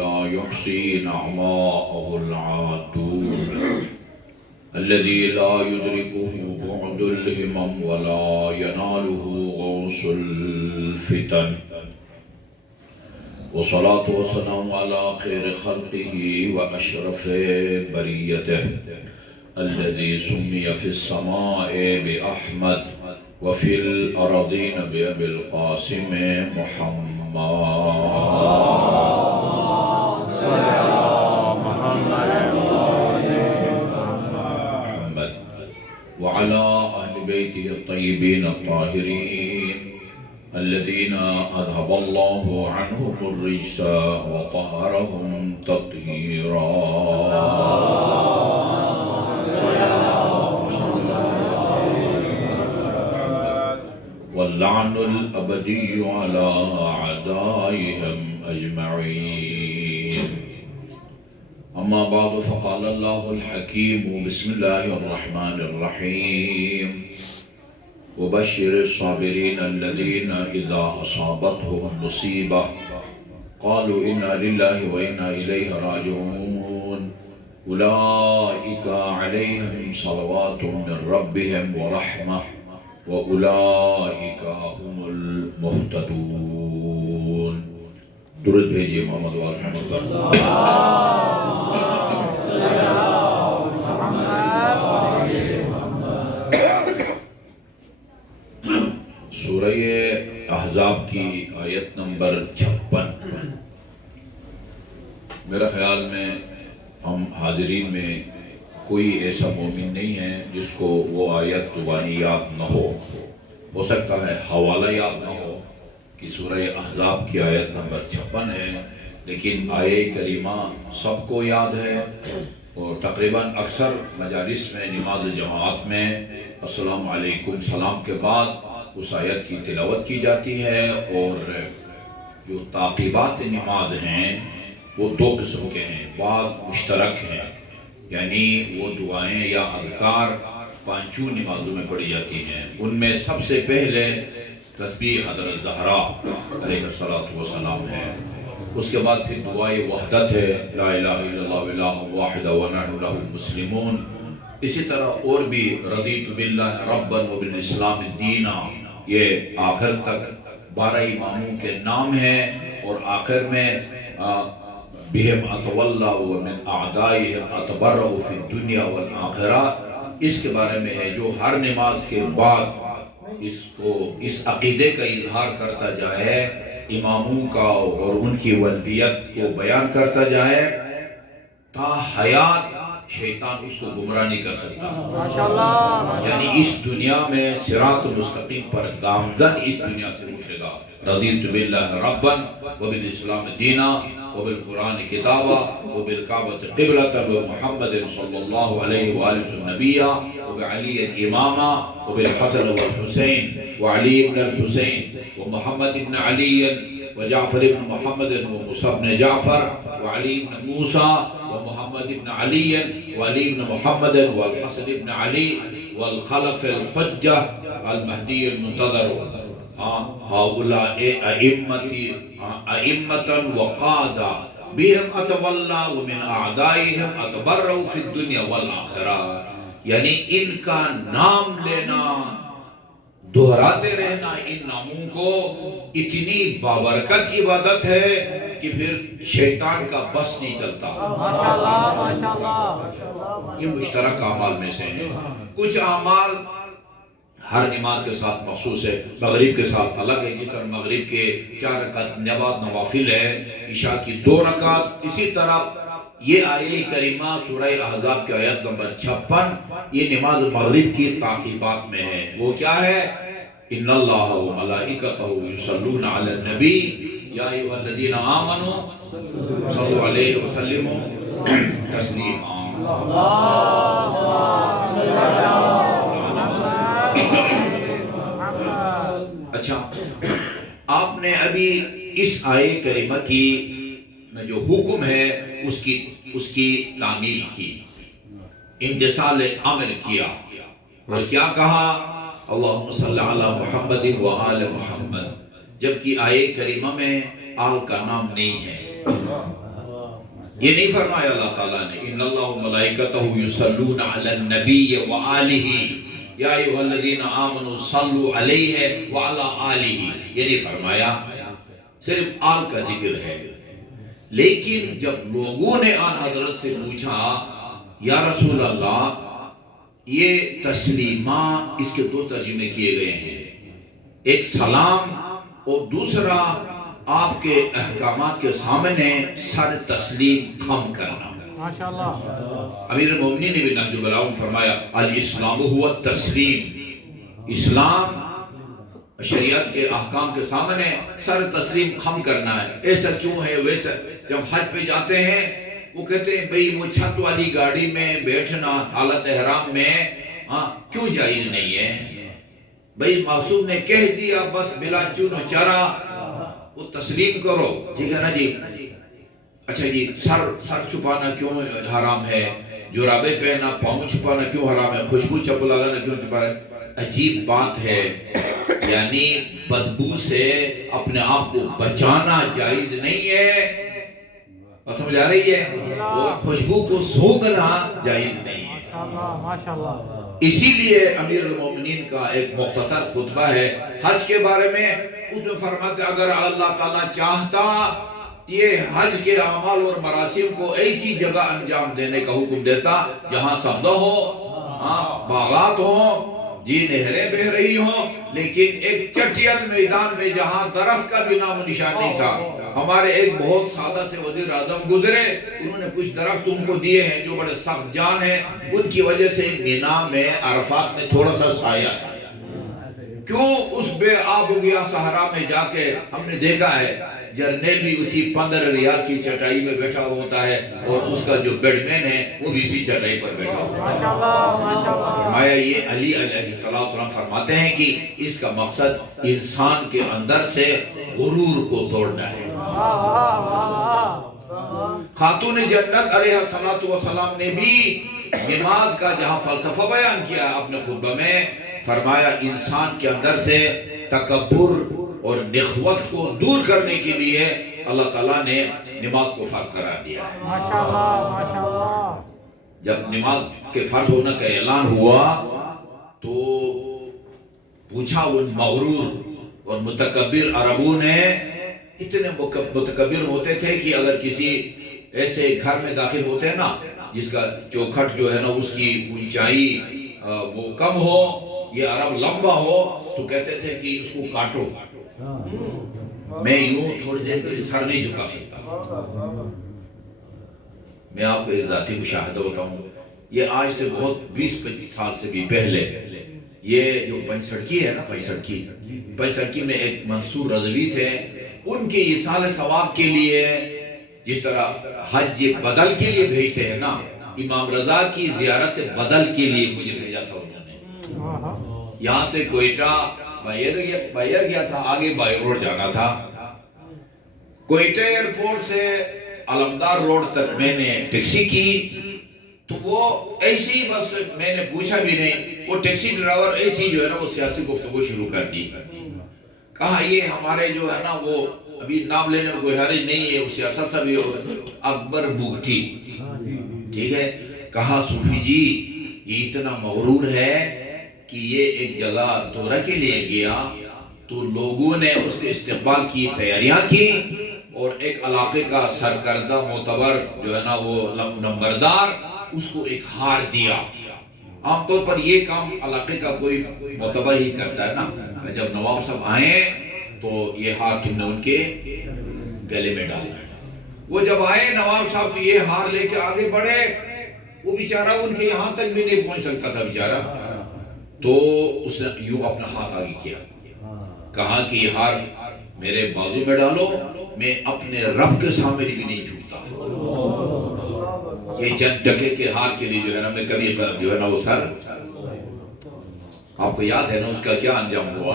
ولا يحصي نعماءه العادون الذي لا يدركه بعد الهمم ولا يناله غوص الفتن والصلاة والسلام على خير خلقه وأشرف بريته الذي سمي في السماء بأحمد وفي الأرضين بأبي القاسم محمد وعلى أهل بيته الطيبين الطاهرين الذين أذهب الله عنهم الرجس وطهرهم تطهيرا واللعن الأبدي على أعدائهم أجمعين أما بعد فقال الله الحكيم بسم الله الرحمن الرحيم وبشر الصابرين الذين إذا أصابتهم مصيبة قالوا إنا لله وإنا إليه راجعون أولئك عليهم صلوات من ربهم ورحمة وأولئك هم المهتدون. درود بھیجیے محمد وآل محمد پر. سورہ احزاب کی آیت نمبر 56. میرا خیال میں ہم حاضرین میں کوئی ایسا مومن نہیں ہے جس کو وہ آیت زبانی یاد نہ ہو سکتا ہے حوالہ یاد نہ ہو کہ سورہ احزاب کی آیت نمبر 56 ہے، لیکن آیت کریمہ سب کو یاد ہے اور تقریباً اکثر مجالس میں نماز جماعت میں السلام علیکم سلام کے بعد اس آیت کی تلاوت کی جاتی ہے. اور جو تعقیبات نماز ہیں وہ 2 قسم کے ہیں، بعض مشترک ہیں، یعنی وہ دعائیں یا اذکار پانچوں نمازوں میں پڑھی جاتی ہیں. ان میں سب سے پہلے تسبیح حضرت زہرا علیہ السلام ہے، اس کے بعد پھر دعائے وحدت ہے، لا الہ الا اللہ الہ واحد ونحن له مسلمون. اسی طرح اور بھی رضیت باللہ ربا وبالاسلام دینا، یہ آخر تک 12 اماموں کے نام ہیں اور آخر میں بہم اتولا ومن اعدائهم اتبرؤ فی الدنیا والآخرہ. اس کے بارے میں ہے جو ہر نماز کے بعد اس عقیدے کا اظہار کرتا جائے، اماموں کا اور ان کی ولدیت کو بیان کرتا جائے، تا حیات شیطان اس کو گمراہ نہیں کر سکتا. یعنی اس دنیا میں صراط مستقیم پر گامزن اس دنیا سے اٹھے گا. رضیت باللہ ربا وبالاسلام دینا وبالقرآن کتابا وبالکعبۃ قبلۃ ومحمد صلی اللہ علیہ وآلہ وسلم نبیا وبعلی اماما وبالحسن والحسین وعلی ابن الحسین ومحمد ابن علی وجعفر ابن محمد وموسى ابن جعفر وعلی ابن موسى ومحمد ابن علی وعلی ابن محمد والحسن ابن علی والخلف الحجة المہدی المنتظر هؤلاء أئمة وقادة بهم أتولى ومن أعدائهم أتبرأ في الدنيا والآخرة. یعنی ان کا نام لینا، دہراتے رہنا ان ناموں کو اتنی بابرکت عبادت ہے کہ پھر شیطان کا بس نہیں چلتا. ماشاءاللہ یہ مشترک اعمال میں سے ہیں. کچھ اعمال ہر نماز کے ساتھ مخصوص ہے، مغرب کے ساتھ الگ ہے. جس طرح مغرب کے 4 رکعت نوافل ہے، عشاء کی 2 رکعت. اسی طرح یہ آیت کریمہ سورہ احزاب کی آیت نمبر 56 یہ نماز مغرب کی تعقیبات میں ہے. وہ کیا ہے؟ ان اللہ وملائکتہ یصلون علی النبی یا ایھا الذین آمنوا صلوا علیہ وسلم تسلیما. اچھا، آپ نے ابھی اس آیت کریمہ کی میں جو حکم ہے اس کی تعمیل کی، امتثال امر کیا اور کیا کہا؟ اللہم صلی علی محمد و آل محمد، جبکہ آیت کریمہ میں آل کا نام نہیں ہے. یہ نہیں فرمایا اللہ تعالیٰ نے ان اللہ و ملائکتہ یصلون علی النبی و آلہ یا ایھا الذین آمنوا صلوا علیہ وعلی آلہ، یہ نہیں فرمایا، صرف آل کا ذکر ہے۔ لیکن جب لوگوں نے آن حضرت سے پوچھا یا رسول اللہ یہ تسلیمہ اس کے دو ترجمے کیے گئے ہیں، ایک سلام اور دوسرا آپ کے احکامات کے سامنے سر تسلیم خم کرنا۔ ماشاءاللہ امیر المومنین نے بھی نہج البلاغہ میں فرمایا الاسلام هو التسلیم، اسلام شریعت کے احکام کے سامنے سر تسلیم خم کرنا ہے۔ ایسا کیوں ہے ویسا، جب حج پہ جاتے ہیں وہ کہتے ہیں بھئی وہ چھت والی گاڑی میں بیٹھنا حالت احرام میں کیوں جائز نہیں ہے؟ بھئی معصوم نے کہہ دیا بس بلا چون و چرا وہ تسلیم کرو، ٹھیک ہے نا جی۔ اچھا جی سر چھپانا کیوں حرام ہے، جرابے پہننا پاؤں چھپانا کیوں حرام ہے، خوشبو چپو لگانا کیوں چھپا ہے؟ عجیب بات ہے، یعنی بدبو سے اپنے آپ کو بچانا جائز نہیں ہے، اور سمجھ آ رہی ہے، اور خوشبو کو سونگھنا جائز نہیں ہے۔ ماشاءاللہ اسی لیے امیر المومنین کا ایک مختصر خطبہ ہے حج کے بارے میں، اس میں فرماتے اگر اللہ تعالیٰ چاہتا یہ حج کے اعمال اور مراسم کو ایسی جگہ انجام دینے کا حکم دیتا جہاں سبزہ ہو، باغات ہوں، جی نہریں بہ رہی ہوں، لیکن ایک چٹیل میدان میں جہاں درخت کا بھی نام و نشان نہیں تھا۔ ہمارے ایک بہت سادہ سے وزیر اعظم گزرے، انہوں نے کچھ درخت ان کو دیے ہیں جو بڑے سخت جان ہیں، ان کی وجہ سے مینا میں عرفات میں تھوڑا سا سایہ ہے۔ کیوں اس بے آب و گیا صحرا میں جا کے ہم نے دیکھا ہے جرنیل بھی اسی 15 ریال کی چٹائی میں بیٹھا ہوتا ہے اور اس کا جو بیڈ مین ہے وہ بھی اسی چٹائی پر بیٹھا ہوتا ہے۔ ماشاءاللہ فرمایا یہ علی علیہ السلام فرماتے ہیں کہ اس کا مقصد انسان کے اندر سے غرور کو توڑنا ہے۔ خاتون جنت علیہ السلام نے بھی نماز کا جہاں فلسفہ بیان کیا اپنے خطبہ میں، فرمایا انسان کے اندر سے تکبر اور نخوت کو دور کرنے کے لیے اللہ تعالیٰ نے نماز کو فرض قرار دیا ہے۔ ماشاءاللہ جب نماز کے فرض ہونے کا اعلان ہوا تو پوچھا وہ مغرور اور متکبر عربوں نے، اتنے متکبر ہوتے تھے کہ اگر کسی ایسے گھر میں داخل ہوتے ہیں نا جس کا چوکھٹ جو ہے نا اس کی اونچائی وہ کم ہو، یہ عرب لمبا ہو، تو کہتے تھے کہ اس کو کاٹو، میں یوں تھوڑی دیر کے لیے سر نہیں جھکا سکتا۔ میں آپ کو ایک ذاتی مشاہدہ بتاؤں، یہ آج سے بہت 20-25 سال سے بھی پہلے یہ جو پنج سڑکی ہے نا، پنج سڑکی میں ایک منصور رضوی تھے، ان کے ایصال ثواب کے لیے جس طرح حج بدل کے لیے بھیجتے ہیں نا، امام رضا کی زیارت بدل کے لیے مجھے بھیجا تھا انہوں نے۔ یہاں سے کوئٹہ بائیر گیا تھا، آگے بائی روڈ جانا تھا، کوئٹہ ایئرپورٹ سے علمدار روڈ تک میں نے ٹیکسی کی تو وہ ایسی بس میں نے پوچھا بھی نہیں، وہ ٹیکسی ڈرائیور ایسی جو ہے نا وہ سیاسی گفتگو شروع کر دی، کہا یہ ہمارے جو ہے نا وہ ابھی نام لینے میں کوئی حرج نہیں ہے، وہ سیاست سے بھی اکبر بگٹی، ٹھیک ہے، کہا صوفی جی یہ اتنا مغرور ہے کہ یہ ایک جگہ دورہ کے لیے گیا تو لوگوں نے اس کے استقبال کی تیاریاں کی اور ایک علاقے کا سرکردہ معتبر جو ہے نا وہ نمبردار اس کو ایک ہار دیا۔ عام طور پر یہ کام علاقے کا کوئی معتبر ہی کرتا ہے نا، جب نواب صاحب آئے تو یہ ہار تم نے ان کے گلے میں ڈالا۔ وہ جب آئے نواب صاحب تو یہ ہار لے کے آگے بڑھے، وہ بیچارہ ان کے یہاں تک بھی نہیں پہنچ سکتا تھا بیچارہ، تو اس نے یوں اپنا ہاتھ آگے کیا، کہا کہ یہ ہار میرے بازو میں ڈالو، میں اپنے رب کے سامنے بھی نہیں جھکتا۔ یہ چند ٹکے کے ہار کے لیے جو ہے نا میں کبھی جو ہے نا وہ سر، آپ کو یاد ہے نا اس کا کیا انجام ہوا؟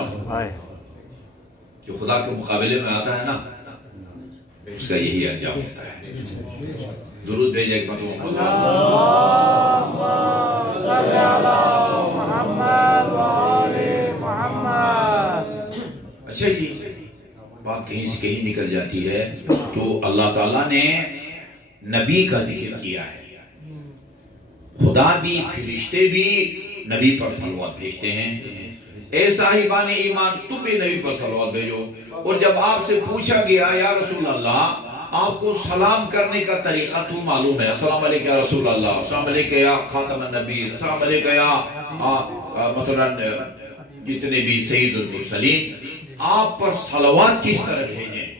جو خدا کے مقابلے میں آتا ہے نا اس کا یہی انجام ہوتا ہے۔ درود بھیجے ایک مرتبہ اللہم صلی علی محمد وآل محمد۔ اچھا جی بات کہیں سے کہیں نکل جاتی ہے، تو اللہ تعالیٰ نے نبی کا ذکر کیا ہے۔ خدا بھی فرشتے بھی نبی پر صلوات بھیجتے ہیں۔ اے صاحبان ایمان تم بھی نبی پر صلوات بھیجو۔ اور جب آپ سے پوچھا گیا یا رسول اللہ آپ کو سلام کرنے کا طریقہ تو معلوم ہے، السلام علیکم یا رسول اللہ، السلام علیکم یا خاتم النبی، السلام علیکم یا مثلا جتنے بھی سید المرسلین، آپ پر صلوات کس طرح بھیجیں،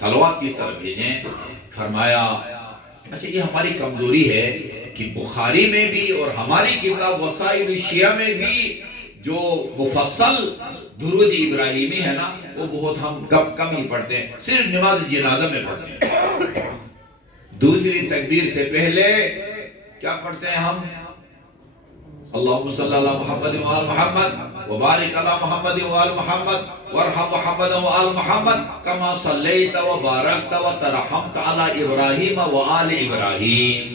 صلوات کس طرح بھیجیں؟ فرمایا اچھا یہ ہماری کمزوری ہے کہ بخاری میں بھی اور ہماری کتاب وسائل شیعہ میں بھی جو مفصل درود ابراہیمی ہے نا وہ بہت ہم کم ہی پڑھتے ہیں، صرف نماز جنازہ میں پڑھتے ہیں۔ دوسری تکبیر سے پہلے کیا پڑھتے ہیں ہم؟ اللہم صلی اللہ محمد وآل محمد وبارک علی محمد وآل محمد وارحم محمد وآل محمد کما صلیت وبارکت وترحمت علی ابراہیم وآل ابراہیم۔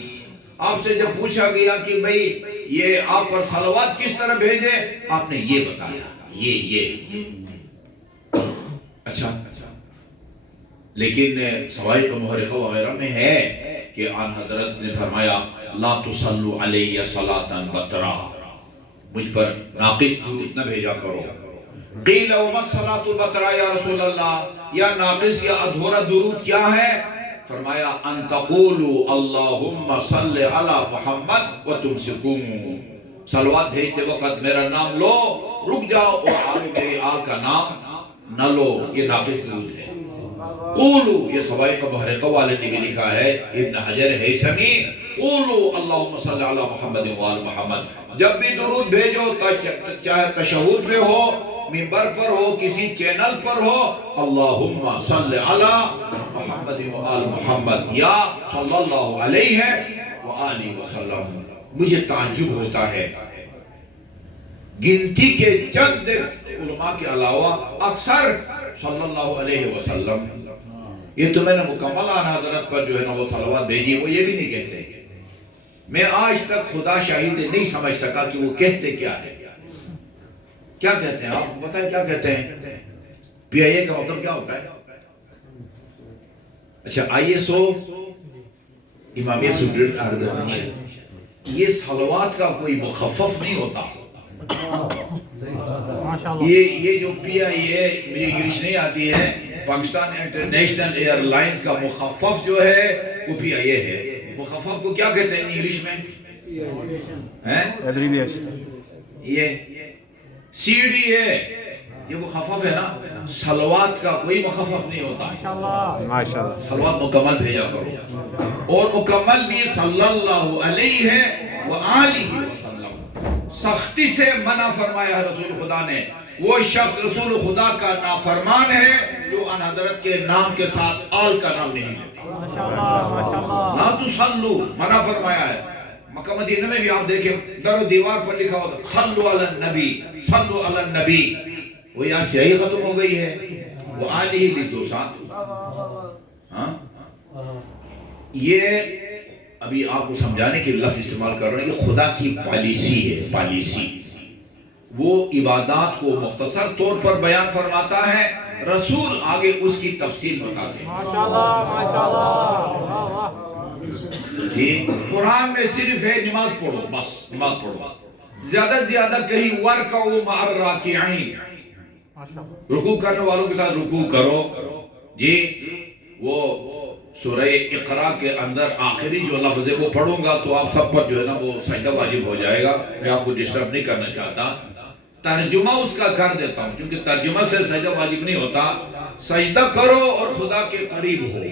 آپ سے جب پوچھا گیا کہ بھئی یہ آپ پر صلوات کس طرح بھیجے، آپ نے یہ بتایا، یہ اچھا لیکن سوائے محرقہ وغیرہ میں ہے کہ آن حضرت نے فرمایا لا تصلو علیہ صلاة بطرا، مجھ پر ناقص درود نہ بھیجا کرو۔ قیل وما الصلاة البطرا یا رسول اللہ، یا ناقص یا ادھورا درود کیا ہے؟ فرمایا ان تقولوا اللہم صلی علی محمد وتمسکون، صلوات بھیجتے وقت میرا نام لو، رک جاؤ اور آگے میری آل کا نام نہ لو، یہ ناقص درود ہے۔ قولو، یہ سوائق محرقہ والے نے بھی لکھا ہے، ابن حجر ہیثمی، قولو اللہم صلی علی محمد وآل محمد، جب بھی درود بھیجو چاہے تشہود میں ہو، منبر پر ہو، کسی چینل پر ہو، اللہم صلی علی محمد وآل محمد یا صلی اللہ علیہ وآلہ وسلم۔ مجھے تعجب ہوتا ہے گنتی کے چند علماء کے علاوہ اکثر صلی اللہ علیہ وسلم، یہ تو میں نے مکمل آن حضرت پر جو ہے نا وہ صلوات بھیجی، وہ یہ بھی نہیں کہتے۔ میں آج تک خدا شاہد نہیں سمجھ سکا کہ وہ کہتے کیا ہے، کیا کہتے ہیں؟ آپ بتائیں کیا کہتے ہیں؟ پی آئی اے کا مطلب کیا ہوتا ہے؟ اچھا آئی ایس او، امامیہ سپریٹ آرگنائزیشن، یہ صلوات کا کوئی مخفف نہیں ہوتا۔ یہ جو پی آئی اے، مجھے انگلش نہیں آتی ہے، پاکستان انٹرنیشنل ایئر لائنز کا مخفف جو ہے وہ پی آئی اے ہے۔ مخفف کو کیا کہتے ہیں انگلش میں؟ ایبریویشن۔ یہ سی ڈی اے، یہ مخفف ہے نا، صلوات کا کوئی مخفف نہیں ہوتا۔ ماشاءاللہ، صلوات مکمل بھیجا کرو، اور مکمل بھی صلی اللہ علیہ وآلہ وسلم۔ سختی سے منع فرمایا ہے رسول خدا نے، وہ شخص رسول خدا کا نافرمان ہے جو ان حضرت کے نام کے ساتھ آل کا نام نہیں لیتا۔ لا تصلو، منع فرمایا ہے۔ مکہ مدینہ میں بھی آپ دیکھیں در و دیوار پر لکھا ہوتا صلو علی النبی، صلو علی النبی، وہ یہاں سے ہی ختم ہو گئی ہے، وہ آلہ بھی دو ساتھ۔ یہ ابھی آپ کو سمجھانے کے لفظ استعمال کر رہے ہیں، یہ خدا کی پالیسی ہے، پالیسی۔ وہ عبادات کو مختصر طور پر بیان فرماتا ہے، رسول آگے اس کی تفصیل بتاتے ہیں۔ ماشاءاللہ ماشاءاللہ۔ قرآن میں صرف ہے نماز پڑھو، بس نماز پڑھو، زیادہ سے زیادہ کہیں وَرْكَعُوا مَعَ الرَّاكِعِينَ، رکوع کرنے والوں کے ساتھ رکوع کرو۔ جی وہ سورہ اقرا کے اندر آخری جو لفظ ہے وہ پڑھوں گا تو آپ سب پر جو ہے نا وہ سجدہ واجب ہو جائے گا، میں آپ کو ڈسٹرب نہیں کرنا چاہتا، ترجمہ اس کا کر دیتا ہوں کیونکہ ترجمہ سے سجدہ واجب نہیں ہوتا۔ سجدہ کرو اور خدا کے قریب ہو،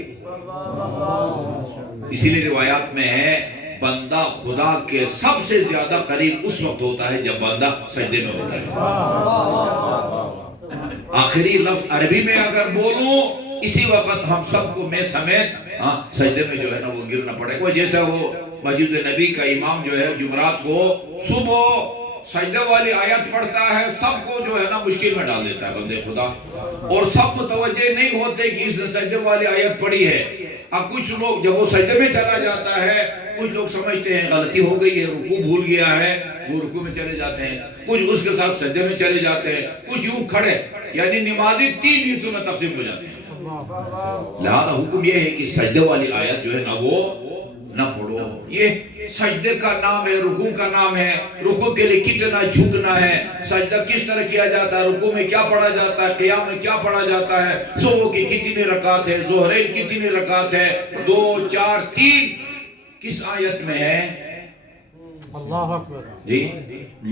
اسی لیے روایات میں ہے بندہ خدا کے سب سے زیادہ قریب اس وقت ہوتا ہے جب بندہ سجدے میں ہوتا ہے۔ آخری لفظ عربی میں اگر بولوں اسی وقت ہم سب کو میں سمیت سجدے میں جو ہے نا وہ گرنا پڑے گا، جیسا وہ مسجد نبی کا امام جو ہے جمعرات کو صبح سجدے والی آیت پڑھتا ہے، سب کو جو ہے نا مشکل میں ڈال دیتا ہے بندے خدا، اور سب متوجہ نہیں ہوتے کہ اس نے سجدے والی آیت پڑھی ہے۔ اب کچھ لوگ جب وہ سجدے میں چلا جاتا ہے کچھ لوگ سمجھتے ہیں غلطی ہو گئی ہے، رکوع بھول گیا ہے، وہ رکوع میں چلے جاتے ہیں، کچھ اس کے ساتھ سجدے میں چلے جاتے ہیں، کچھ یوں کھڑے، یعنی نمازی تین حصوں میں تقسیم ہو جاتے ہیں۔ لہذا حکم یہ ہے کہ سجدے والی آیت جو ہے نا وہ نہ پڑھو. یہ سجدے کا نام ہے، رکوع کا نام ہے. رکوع کے لیے کتنا جھکنا ہے، سجدہ کس طرح کیا جاتا ہے، رکوع میں کیا پڑھا جاتا ہے، قیام میں کیا پڑھا جاتا ہے، صبح کی کتنی رکعت ہے، ظہرین کتنی رکعت ہے، 2 4 3 کس آیت میں ہے. اللہ اکبر. جی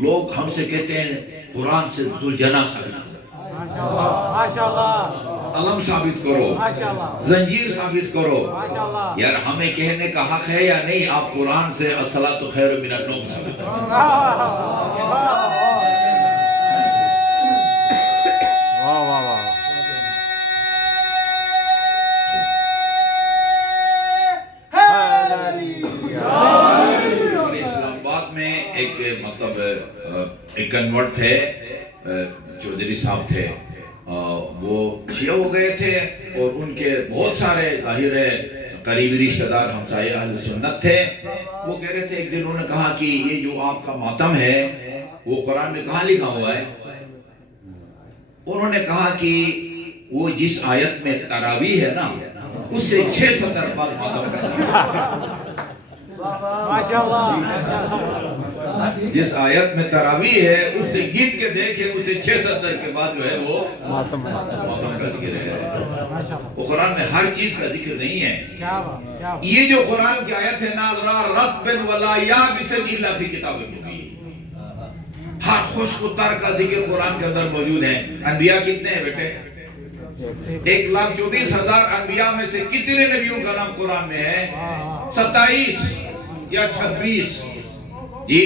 لوگ ہم سے کہتے ہیں قرآن سے ذوالجناح ثابت کرو، ماشاءاللہ علم ثابت کرو، ماشاءاللہ زنجیر ثابت کرو. ماشاءاللہ. یار ہمیں کہنے کا حق ہے یا نہیں؟ آپ قرآن سے الصلاۃ خیر من النوم ثابت کرو. واہ واہ واہ. اسلام آباد میں ایک مطلب ایک کنورٹ تھے، چودھری صاحب تھے، وہ شیعہ ہو گئے تھے اور ان کے بہت سارے ظاہر ہے قریبی رشتہ دار ہمسائے اہل سنت تھے. وہ کہہ رہے تھے، ایک دن انہوں نے کہا کہ یہ جو آپ کا ماتم ہے وہ قرآن میں کہاں لکھا ہوا ہے؟ انہوں نے کہا کہ وہ جس آیت میں تراویح ہے نا اس سے 6 سطر بعد ماتم کا جس آیت میں تراویح ہے اس سے گن کے دیکھے، اس سے 6 سطر کے بعد جو ہے وہ ماتم کا ذکر ہے. وہ قرآن میں ہر چیز کا ذکر نہیں ہے. یہ جو قرآن کی آیت ہے نا، لا رطب ولا یابس الا فی کتاب مبین، ہر خشک و تر کا ذکر قرآن کے اندر موجود ہے. انبیاء کتنے ہیں بیٹے؟ 1,24,000 انبیاء میں سے کتنے نبیوں کا نام قرآن میں ہے؟ 27 یا 26. جی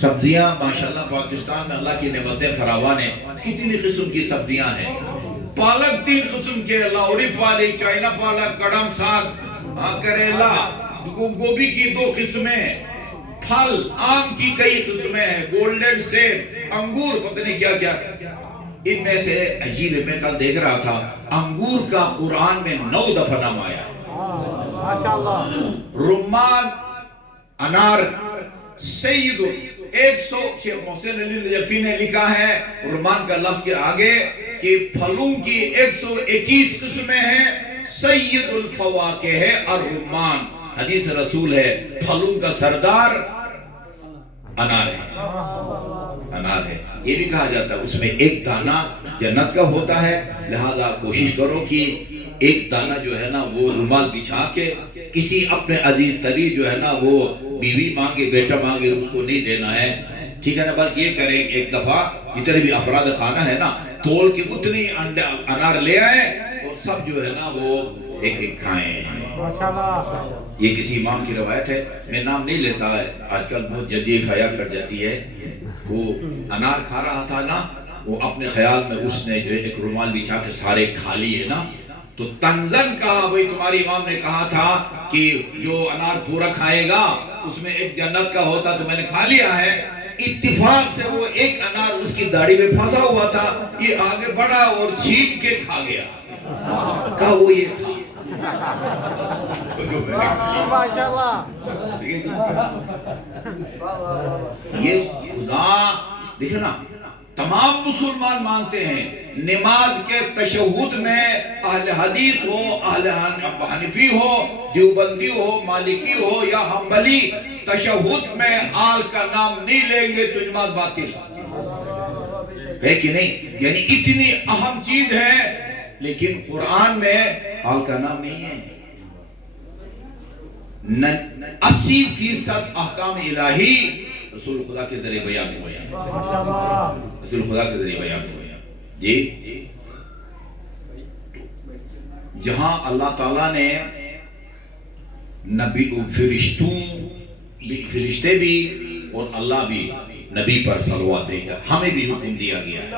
سبزیاں ماشاءاللہ پاکستان میں اللہ کی نعمتیں فراوان ہیں. کتنی قسم کی سبزیاں ہیں. پالک 3 قسم کے، لاہوری پالک، چائنا پالک، کڑم ساگ، کریلا، گوبھی کی 2 قسمیں، پھل آم کی کئی قسمیں ہیں، گولڈن سیب، انگور، پتہ نہیں کیا کیا. ان میں سے عجیب ہے، میں کل دیکھ رہا تھا انگور کا قرآن میں 9 دفعہ نام آیا. رمان، انار، سید 100. شیخ محسن علی نجفی نے لکھا ہے رمان کا لفظ کے آگے کہ پھلوں کی 121 قسمیں ہیں، سید الفواکہ ہے الرمان. حدیث رسول ہے پھلوں کا سردار انار ہے. انار ہے. یہ بھی کہا جاتا ہے اس میں 1 دانہ جنت کا ہوتا ہے. لہذا کوشش کرو کہ 1 دانہ جو ہے نا وہ رومال بچھا کے کسی اپنے عزیز ترین جو ہے نا وہ بیوی مانگے، بیٹا مانگے، اس کو نہیں دینا ہے، ٹھیک ہے نا. بلکہ یہ کریں ایک دفعہ جتنے بھی افراد خانہ ہے نا تول کے اتنی انار لے آئے اور سب جو ہے نا وہ ایک ایک کھائیں. یہ کسی امام کی روایت ہے، میں نام نہیں لیتا ہے، آج کل بہت جلدی فیا کر جاتی ہے. وہ انار کھا رہا تھا نا، وہ اپنے خیال میں اس نے جو ایک رومال بچھا کے سارے کھا لیے نا، تو تنزن کہا بھئی تمہاری امام نے کہا تھا کہ جو انار پورا کھائے گا اس میں 1 جنت کا ہوتا، تو میں نے کھا لیا ہے. اتفاق سے وہ 1 انار اس کی داڑھی میں پھنسا ہوا تھا، یہ آگے بڑھا اور چھین کے کھا گیا. کہا وہ یہ تھا. یہ خدا دیکھو نا، تمام مسلمان مانتے ہیں نماز کے تشہد میں اہل حدیث ہو، اہل حنفی ہو، دیوبندی ہو، مالکی ہو یا حنبلی، تشہد میں آل کا نام نہیں لیں گے تو نماز باطل ہے کہ نہیں. یعنی اتنی اہم چیز ہے، لیکن قرآن میں آل کا نام نہیں ہے. 80% احکام الہی رسول خدا کے ذریعے بیان ہوئے ہیں. رسول خدا کے ذریعے بیان ہوئے ہیں. جی جہاں اللہ تعالیٰ نے نبی فرشتے بھی اور اللہ بھی نبی پر صلوات دے گا، ہمیں بھی حکم دیا گیا ہے.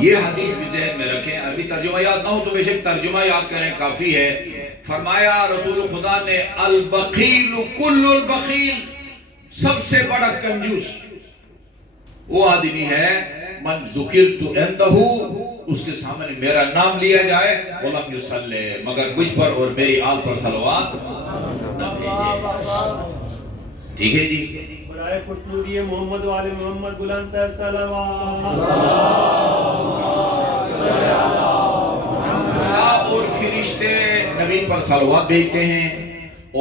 یہ حدیث بھی ذہن میں رکھیں. عربی ترجمہ یاد نہ ہو تو بے شک ترجمہ یاد کریں، کافی ہے. فرمایا رسول خدا نے البخیل کل البخیل، سب سے بڑا کنجوس وہ آدمی ہے من ذکرت عندہ، اس کے سامنے میرا نام لیا جائے، ولم یصلی، مگر مجھ پر اور میری آل پر صلوات نہ بھیجے. ٹھیک ہے جی. برائے خوشنودی محمد و آل محمد بلند تر صلوات اور فرشتے نبی پر صلوات بھیجتے ہیں،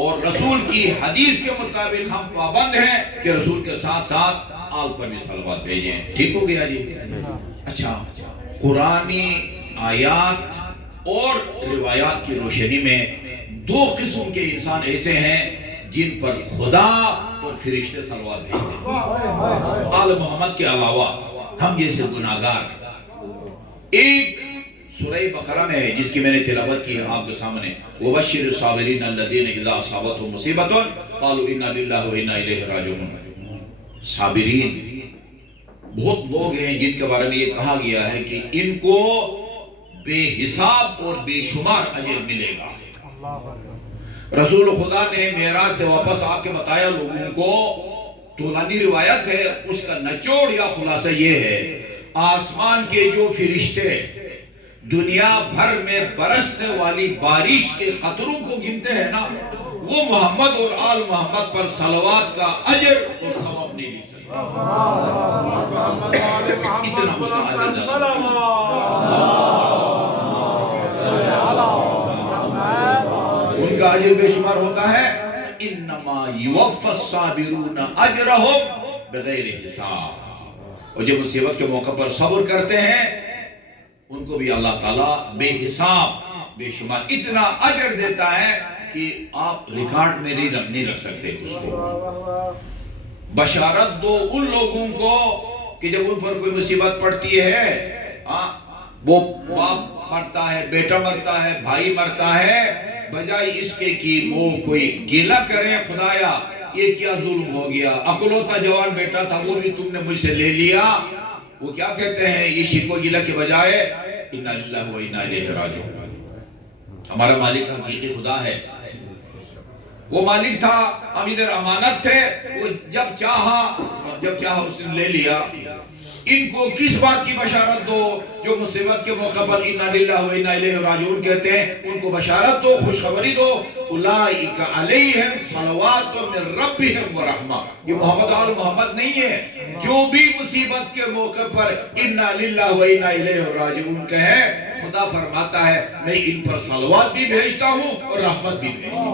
اور رسول کی حدیث کے مطابق ہم پابند ہیں کہ رسول کے ساتھ ساتھ آل پر بھی صلوات بھیجیں۔ ٹھیک ہو گیا جی؟ اچھا، قرآنی آیات اور روایات کی روشنی میں دو قسم کے انسان ایسے ہیں جن پر خدا اور فرشتے صلوات بھیجتے ہیں آل محمد کے علاوہ۔ ہم جیسے گناہگار، ایک سورہ بقرہ میں ہے جس کی میں نے تلاوت کی ہے آپ کے سامنے، وَبَشِّرِ الصَّابِرِينَ الَّذِينَ إِذَا أَصَابَتْهُمْ مُصِيبَةٌ قَالُوا إِنَّا لِلَّهِ وَإِنَّا إِلَيْهِ رَاجِعُونَ۔ صابرین بہت لوگ ہیں جن کے بارے میں یہ کہا گیا ہے کہ ان کو بے حساب اور بے شمار اجر ملے گا۔ رسول خدا نے معراج سے واپس آ کے بتایا لوگوں کو، طولانی روایت ہے، اس کا نچوڑ یا خلاصہ یہ ہے، آسمان کے جو فرشتے دنیا بھر میں برسنے والی بارش کے قطروں کو گنتے ہیں نا، وہ محمد اور آل محمد پر صلوات کا اجر اور ثواب نہیں لکھ سکتے۔ اتنا ان کا اجر بے شمار ہوتا ہے۔ انما یوفی الصابرون اجرہم بغیر حساب۔ اور جب مصیبت کے موقع پر صبر کرتے ہیں ان کو بھی اللہ تعالیٰ بے حساب بے شمار اتنا اجر دیتا ہے کہ آپ ریکارڈ میں نہیں رکھ سکتے اس کو۔ بشارت دو ان لوگوں کو کہ جب ان پر کوئی مصیبت پڑتی ہے، وہ باپ مرتا ہے، بیٹا مرتا ہے، بھائی مرتا ہے، بجائے اس کے کہ وہ کوئی گیلہ کریں، خدایا یہ کیا ظلم ہو گیا، اکلوتا جوان بیٹا تھا وہ بھی تم نے مجھ سے لے لیا، وہ کیا کہتے ہیں یہ شکوہ گیلہ کے بجائے اِنَّا لِلَّهِ وَإِنَّا إِلَيْهِ رَاجِعُونَ۔ ہمارا مالک حقیقی خدا ہے، وہ مالک تھا، ہم ادھر امانت تھے، وہ جب چاہا اس نے لے لیا۔ ان کو کس بات کی بشارت دو؟ جو مصیبت کے موقع پر اِنَّا لِلَّهِ وَإِنَّا إِلَيْهِ رَاجِعُونَ کہتے ہیں، ان کو بشارت دو، خوشخبری دو، اُولَٰئِکَ عَلَيْهِمْ صَلَوَاتٌ مِّن رَّبِّهِمْ وَرَحْمَةٌ۔ یہ محمد آل محمد نہیں ہے جو بھی مصیبت کے موقع پر اِنَّا لِلَّهِ وَإِنَّا إِلَيْهِ رَاجِعُونَ کہے، خدا فرماتا ہے میں ان پر صلوات بھی بھیجتا ہوں اور رحمت بھی بھیجتا ہوں۔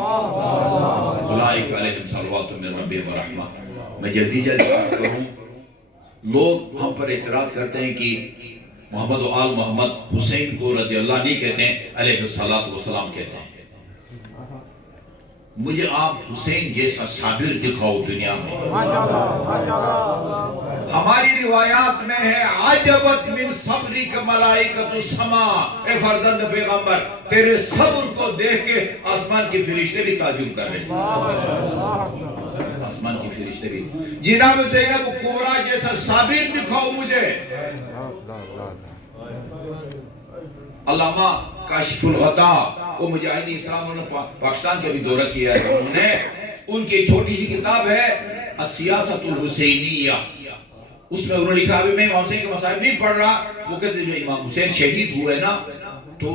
اولئک علیہم صلوات من ربہم ورحمہ۔ میں جلدی کروں، لوگ ہم پر اعتراض کرتے ہیں کہ محمد و آل محمد حسین کو رضی اللہ نہیں کہتے ہیں، علیہ السلام کہتے ہیں۔ مجھے آپ حسین جیسا صابر دکھاؤ دنیا میں۔ ہماری روایات میں ہے عجبت من صبرک ملائکۃ السماء، اے فرزند پیغمبر تیرے صبر کو دیکھ کے آسمان کے فرشتے بھی تعجب کر رہے ہیں۔ آسمان کی فرشتے بھی، جناب زینب کبریٰ جیسا صابر دکھاؤ مجھے۔ علامہ کاشف الغطاء، وہ مجاہدین اسلام نے پاکستان کا بھی دورہ کیا ہے، انہوں نے ان کی چھوٹی سی کتاب ہے السیاست الحسینیہ، اس میں انہوں نے لکھا ہے، میں امام حسین کے مصائب نہیں پڑھ رہا، وہ کہتے ہیں جو امام حسین شہید ہوئے نا تو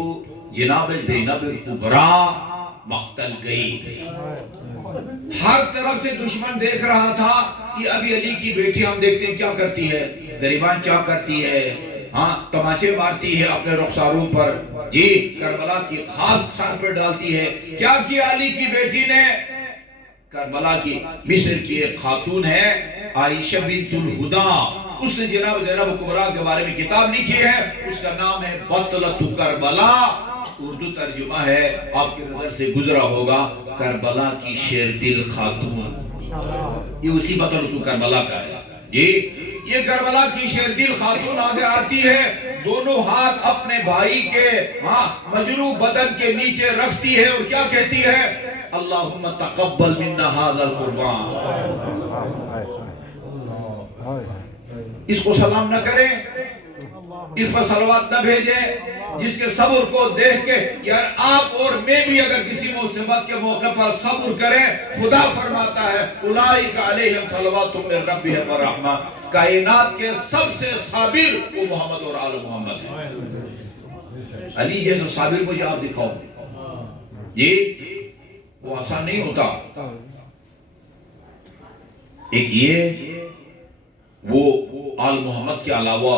جناب زینب کبریٰ مقتل گئی، ہر طرف سے دشمن دیکھ رہا تھا کہ ابھی علی کی بیٹی ہم دیکھتے ہیں کیا کرتی ہے، گریبان کیا کرتی ہے، تماچے مارتی ہے اپنے رخساروں پر، یہ کربلا کی خاک سر پر ڈالتی ہے۔ کیا کیا علی کی بیٹی نے؟ کربلا کی مصر کی ایک خاتون ہے عائشہ بنت الہدا، اس نے جناب زینب کبریٰ کے بارے میں کتاب لکھی ہے، اس کا نام ہے بطلۃ کربلا، اردو ترجمہ ہے، آپ کی نظر سے گزرا ہوگا کربلا کی شیردل خاتون، یہ اسی بطلۃ کربلا کا ہے۔ یہ کربلا کی شیردل خاتون آگے آتی ہے، دونوں ہاتھ اپنے بھائی کے مجروح بدن کے نیچے رکھتی ہے اور کیا کہتی ہے؟ اللہم تقبل منا ھذا القربان۔ اس کو سلام نہ کریں، اس پر صلوات نہ بھیجیں، جس کے صبر کو دیکھ کے یار آپ اور میں بھی اگر کسی مصیبت کے موقع پر صبر کریں، خدا فرماتا ہے اولئک علیہم صلوات من ربہم ورحمہ، کائنات کے سب سے صابر وہ محمد اور آل محمد ہیں۔ علی جیسا صابر مجھے آپ دکھاؤ، یہ وہ آسان نہیں ہوتا۔ ایک یہ وہ آل محمد کے علاوہ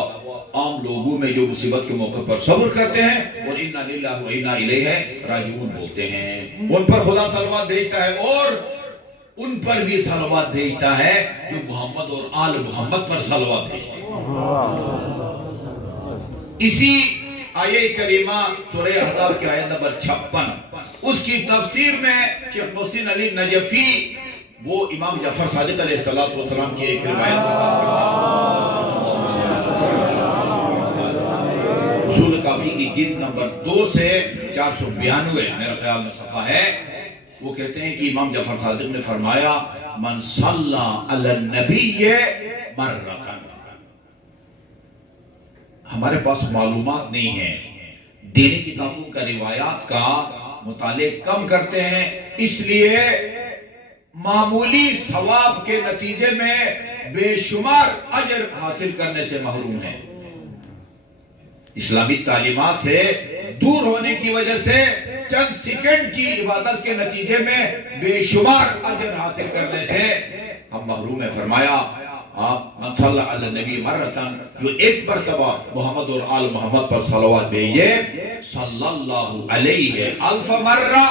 عام لوگوں میں جو مصیبت کے موقع پر صبر کرتے ہیں اور انا للہ و انا الیہ راجعون بولتے ہیں، ان پر خدا صلوات بھیجتا ہے اور ان پر بھی صلوات بھیجتا ہے جو محمد اور آل محمد پر صلوات بھیجتے ہیں۔ اسی آیہ کریمہ سورہ احزاب کی آیت نمبر 56 اس کی تفسیر میں شیخ محسن علی نجفی وہ امام جعفر صادق علیہ السلام کی ایک روایت اصول کافی کی جلد نمبر 2 سے 492 میرا خیال میں صفحہ ہے، وہ کہتے ہیں کہ امام جعفر صادق نے فرمایا من صلی علی النبی مرتن۔ ہمارے پاس معلومات نہیں ہیں، دینی کتابوں کا روایات کا مطالعہ کم کرتے ہیں، اس لیے معمولی ثواب کے نتیجے میں بے شمار اجر حاصل کرنے سے محروم ہیں۔ اسلامی تعلیمات سے دور ہونے کی وجہ سے چند سیکنڈ کی عبادت کے نتیجے میں بے شمار اجر حاصل کرنے سے ہم محروم ہیں۔ فرمایا آپ من صلی علی النبی مرتن، جو ایک مرتبہ محمد اور آل محمد پر صلوات بھیجے صلی اللہ علیہ الف مرہ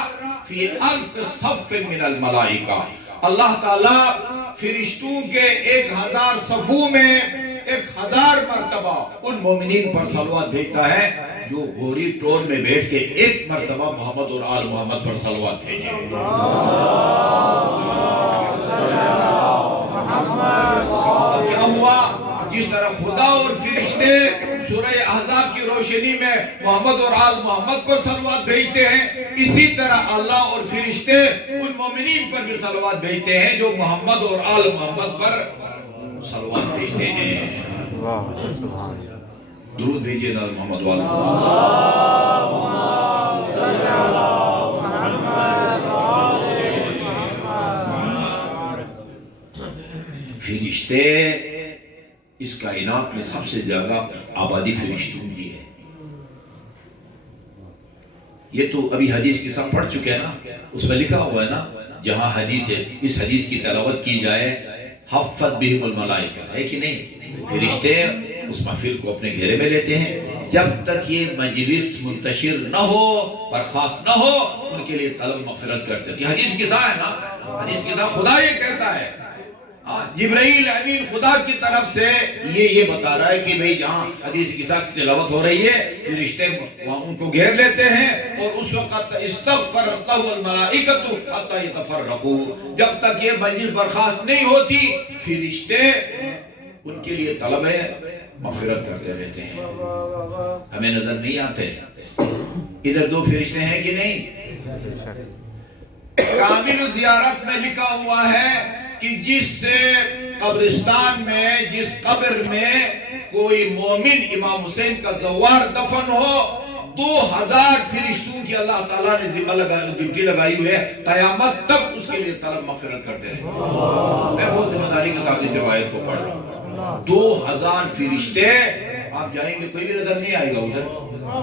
فی الف صف من الملائکہ، اللہ تعالیٰ فرشتوں کے 1000 صفوں میں 1000 مرتبہ ان مومنین پر صلوات بھیجتا ہے جو غوری ٹول میں بیٹھ کے ایک مرتبہ محمد اور آل محمد پر صلوات بھیجے۔ کیا ہوا؟ جس طرح خدا اور فرشتے سورہ احزاب کی روشنی میں محمد اور آل محمد پر صلوات بھیجتے ہیں، اسی طرح اللہ اور فرشتے ان مومنین پر بھی صلوات بھیجتے ہیں جو محمد اور آل محمد پر صلوات بھیجتے ہیں۔ درود بھیجئے نا محمد والا۔ فرشتے اس کائنات میں سب سے زیادہ آبادی فرشتوں کی ہے۔ یہ تو ابھی حدیث کی سب پڑھ چکے ہیں نا، اس میں لکھا ہوا ہے نا، جہاں حدیث ہے اس حدیث کی تلاوت کی جائے حفت بہم الملائکہ، ہے کہ نہیں؟ فرشتے اس محفل کو اپنے گھیرے میں لیتے ہیں، جب تک یہ مجلس منتشر نہ ہو، برخاست نہ ہو، ان کے لیے طلب مغفرت کرتے ہیں۔ یہ حدیث کی ہے نا، حدیث کی خدا یہ کہتا ہے، جبرائیل امین خدا کی طرف سے یہ بتا رہا ہے کہ بھئی جہاں حدیث کی تلاوت ہو رہی ہے فرشتے وہاں ان کو گھیر لیتے ہیں، اور اس وقت استغفر لہ الملائکۃ حتی یتفرقوا، جب تک یہ مجلس برخاست نہیں ہوتی فرشتے ان کے لیے طلب ہے مغفرت کرتے رہتے ہیں۔ ہمیں نظر نہیں آتے، ادھر 2 فرشتے ہیں کہ نہیں؟ کامل زیارت میں لکھا ہوا ہے کہ جس قبرستان میں، جس قبر میں کوئی مومن امام حسین کا زوار دفن ہو، 2000 فرشتوں کی اللہ تعالیٰ نے ڈیوٹی لگائی ہوئی ہے، قیامت تک اس کے لیے طلب مغفرت کرتے رہے۔ میں بہت ذمہ داری کے ساتھ اس روایت کو پڑھ رہا ہوں۔ 2000 فرشتے، آپ جائیں گے کوئی بھی نظر نہیں آئے گا ادھر،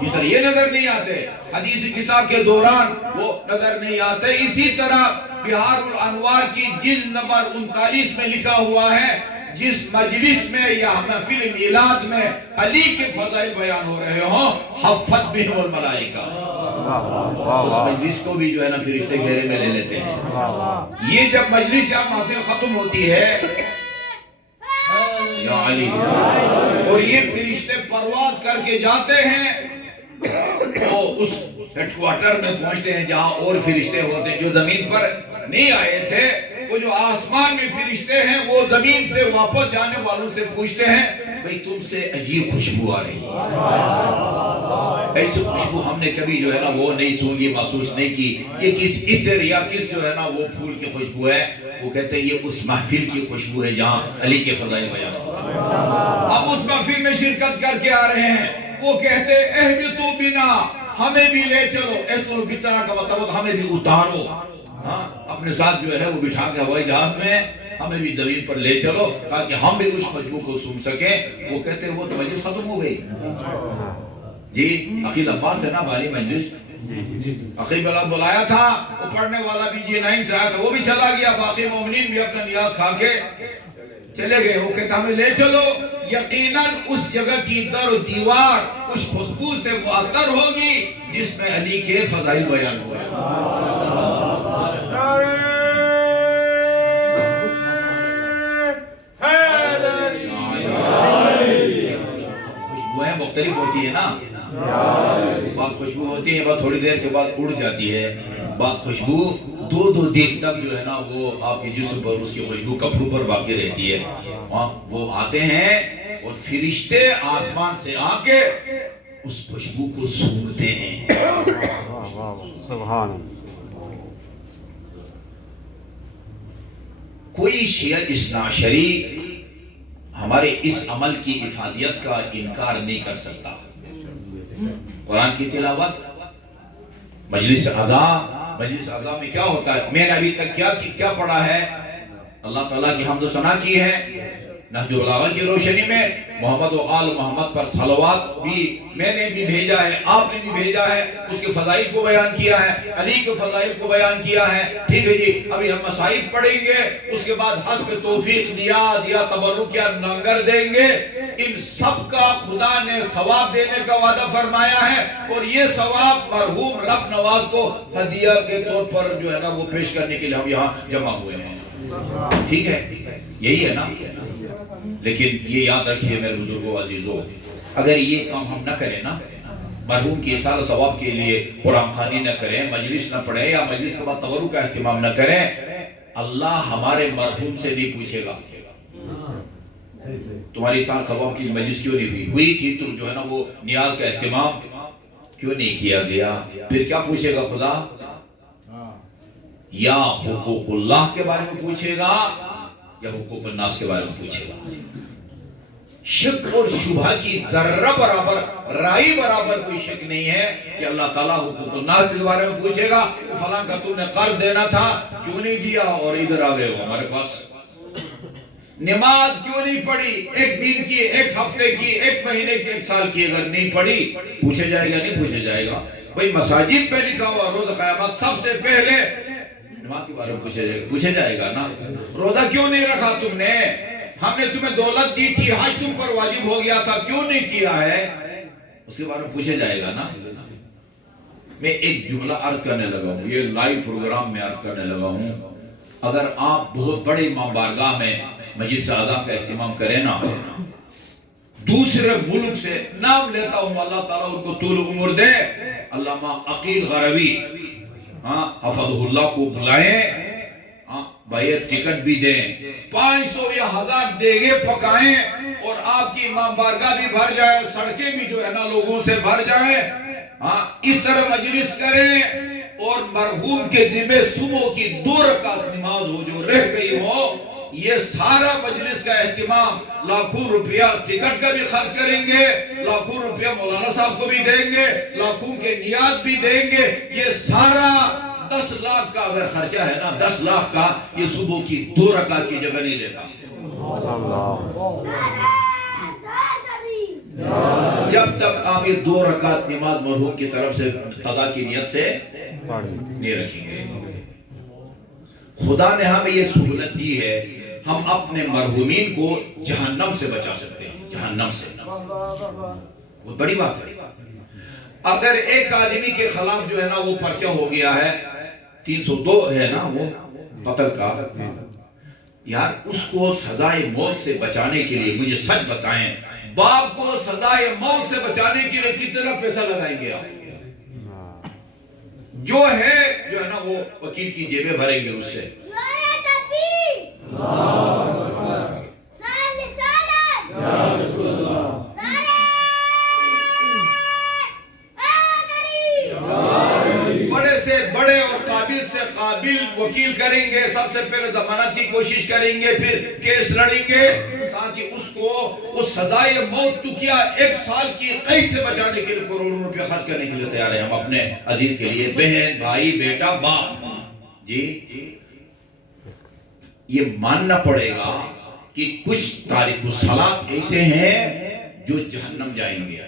جس طرح یہ نظر نہیں آتے حدیث قصہ کے دوران وہ نظر نہیں آتے۔ اسی طرح بہار الانوار کی جلد نمبر 39 میں لکھا ہوا ہے، جس مجلس میں یا محفل میلاد میں علی کے فضائل بیان ہو رہے ہوں، حفت بہم الملائکہ، اس مجلس کو بھی جو ہے نا فرشتے گھیرے میں لے لیتے ہیں۔ یہ جب مجلس یا محفل ختم ہوتی ہے یا علی، اور یہ فرشتے پرواز کر کے جاتے ہیں، وہ اس ہیڈ کوارٹر میں پہنچتے ہیں جہاں اور فرشتے ہوتے ہیں جو زمین پر نہیں آئے تھے۔ وہ جو آسمان میں فرشتے ہیں وہ زمین سے واپس جانے والوں سے پوچھتے ہیں، بھئی تم سے عجیب خوشبو آ رہی ہے، ایسی خوشبو ہم نے کبھی جو ہے نا وہ نہیں سونگی، محسوس نہیں کی، یہ کس عطر یا کس جو ہے نا وہ پھول کی خوشبو ہے؟ وہ کہتے ہیں یہ اس محفل کی خوشبو ہے جہاں علی کے فضائل بیان ہوتے ہیں۔ اب اس محفل میں شرکت کر کے آ رہے ہیں، وہ کہتے اہبطوا بنا، ہمیں بھی لے چلو، اہبطوا بنا کا مطلب ہمیں بھی اتارو، اپنے ساتھ جو ہے وہ بٹھا کے ہوائی جہاز میں ہمیں بھی زمین پر لے چلو تاکہ ہم بھی اس خوشبو کو سن سکیں۔ وہ کہتے ہیں وہ تو مجلس ختم ہو گئی جی، عقیل عباس ہے نا بھاری مجلس، عقیب اللہ بلایا تھا، وہ پڑھنے والا بھی G9 سے آیا تھا، وہ بھی چلا گیا، باقی مومنین بھی اپنا نیاز کھا کے چلے گئے۔ وہ کہتا ہمیں لے چلو، یقیناً اس جگہ کی در و دیوار اس خوشبو سے معطر ہوگی جس میں علی کے فضائل بیان ہوئے۔ خوشبوئیں مختلف ہوتی ہے نا، بعض خوشبو ہوتی ہے، بعض تھوڑی دیر کے بعد اڑ جاتی ہے، بعض خوشبو دو دن تک جو ہے نا وہ آپ کے جسم پر اس کی خوشبو کپڑوں پر باقی رہتی ہے۔ وہ آتے ہیں اور فرشتے آسمان سے آ کے اس خوشبو کو سونگھتے ہیں۔ سبحان اللہ۔ کوئی شیعہ اثنا عشری ہمارے اس عمل کی افادیت کا انکار نہیں کر سکتا۔ قرآن کی تلاوت، مجلس اعضاء میں کیا ہوتا ہے؟ میں نے ابھی تک کیا پڑھا ہے؟ اللہ تعالیٰ کی حمد و ثنا کی ہے، نہج البلاغہ کی روشنی میں محمد و آل محمد پر صلوات بھی میں نے بھی بھیجا ہے، آپ نے بھی بھیجا ہے، اس کے فضائل کو بیان کیا ہے، علی کے فضائل کو بیان کیا ہے۔ ٹھیک ہے جی، ابھی ہم مسائل پڑھیں گے، اس کے بعد حسب توفیق نیاز یا تبرک یا ننگر دیں گے۔ ان سب کا خدا نے ثواب دینے کا وعدہ فرمایا ہے، اور یہ ثواب مرحوم رب نواز کو ہدیہ کے طور پر جو ہے نا وہ پیش کرنے کے لیے ہم یہاں جمع ہوئے ہیں۔ ٹھیک ہے، یہی ہے نا۔ لیکن یہ یاد رکھیے میرے بزرگوں عزیزوں، اگر یہ کام ہم نہ کریں نا، مرحوم کی اصال ثواب کے لیے قرآن خوانی نہ کریں، مجلس نہ پڑھیں یا مجلس کے بعد تبرک کا اہتمام نہ کریں، اللہ ہمارے مرحوم سے نہیں پوچھے گا تمہاری اصال ثواب کی مجلس کیوں نہیں ہوئی تھی، تم جو ہے نا وہ نیاز کا اہتمام کیوں نہیں کیا گیا؟ پھر کیا پوچھے گا خدا؟ یا حقوق اللہ کے بارے میں پوچھے گا یا حقوق الناس کے بارے میں پوچھے گا۔ شک اور شبہ کی ذرہ برابر رائی برابر کوئی شک نہیں ہے کہ اللہ تعالیٰ حقوق الناس کے بارے میں پوچھے گا، فلاں کا تم نے قرض دینا تھا کیوں نہیں دیا اور ادھر آ گئے ہو ہمارے پاس، نماز کیوں نہیں پڑھی، ایک دن کی، ایک ہفتے کی، ایک مہینے کی، ایک سال کی اگر نہیں پڑھی، پوچھے جائے گا نہیں پوچھے جائے گا؟ بھئی مساجد پہ لکھا ہوا روز قیامت سب سے پہلے نماز کے بارے میں پوچھے جائے گا نا۔ روزہ کیوں نہیں رکھا تم نے، ہم نے تمہیں دولت دی تھی، حج تم پر واجب ہو گیا تھا، کیوں نہیں کیا ہے، اس کے بارے میں پوچھے جائے گا نا۔ میں ایک جملہ عرض کرنے لگا ہوں، یہ لائیو پروگرام میں عرض کرنے لگا ہوں، اگر آپ بہت بڑے امام بارگاہ میں مجلس اعضاء کا اہتمام کریں نا، دوسرے ملک سے نام لیتا ہوں، اللہ تعالیٰ ان کو طول عمر دے، علامہ عقیل غروی حفظہ اللہ کو بلائیں، بھائی ٹکٹ بھی دیں، 500 یا 1000 دیگے پکائیں اور آپ کی امام بارگاہ بھی بھر جائے، سڑکیں بھی جو ہے نا لوگوں سے بھر جائیں، اس طرح مجلس کریں اور مرحوم کے ذمہ صبح کی 2 رکعت نماز ہو جو رہ گئی ہو، یہ سارا مجلس کا اہتمام، لاکھوں روپیہ ٹکٹ کا بھی خرچ کریں گے، لاکھوں روپیہ مولانا صاحب کو بھی دیں گے، لاکھوں کے نیاز بھی دیں گے، یہ سارا 10 لاکھ کا اگر خرچہ ہے نا، 10 لاکھ کا، یہ صبح کی 2 رکعت کی جگہ نہیں لیتا۔ جب تک آپ یہ 2 رکعت نماز مرحوم کی طرف سے قضا کی نیت سے نہیں رکھیں گے۔ خدا نے ہمیں یہ سہولت دی ہے، ہم اپنے مرحومین کو جہنم سے بچا سکتے ہیں، جہنم سے۔ بہت بڑی بات ہے۔ اگر ایک آدمی کے خلاف جو ہے نا وہ پرچہ ہو گیا ہے، 302 ہے نا وہ قتل کا، یار اس کو سزائے موت سے بچانے کے لیے مجھے سچ بتائیں، باپ کو سزائے موت سے بچانے کے لیے کتنا پیسہ لگائیں گے آپ؟ جو ہے نا وہ وکیل کی جیبیں بھریں گے اس سے۔ بڑے سے بڑے اور قابل سے قابل وکیل کریں گے، سب سے پہلے ضمانت کی کوشش کریں گے، پھر کیس لڑیں گے تاکہ اس کو اس سزائے موت تو کیا 1 سال کی قید سے بچانے کے لیے کروڑوں روپے خرچ کرنے کے لیے تیار ہیں ہم اپنے عزیز کے لیے، بہن، بھائی، بیٹا، باپ۔ جی یہ ماننا پڑے گا کہ کچھ تارک الصلاۃ ایسے ہیں جو جہنم جائیں گے۔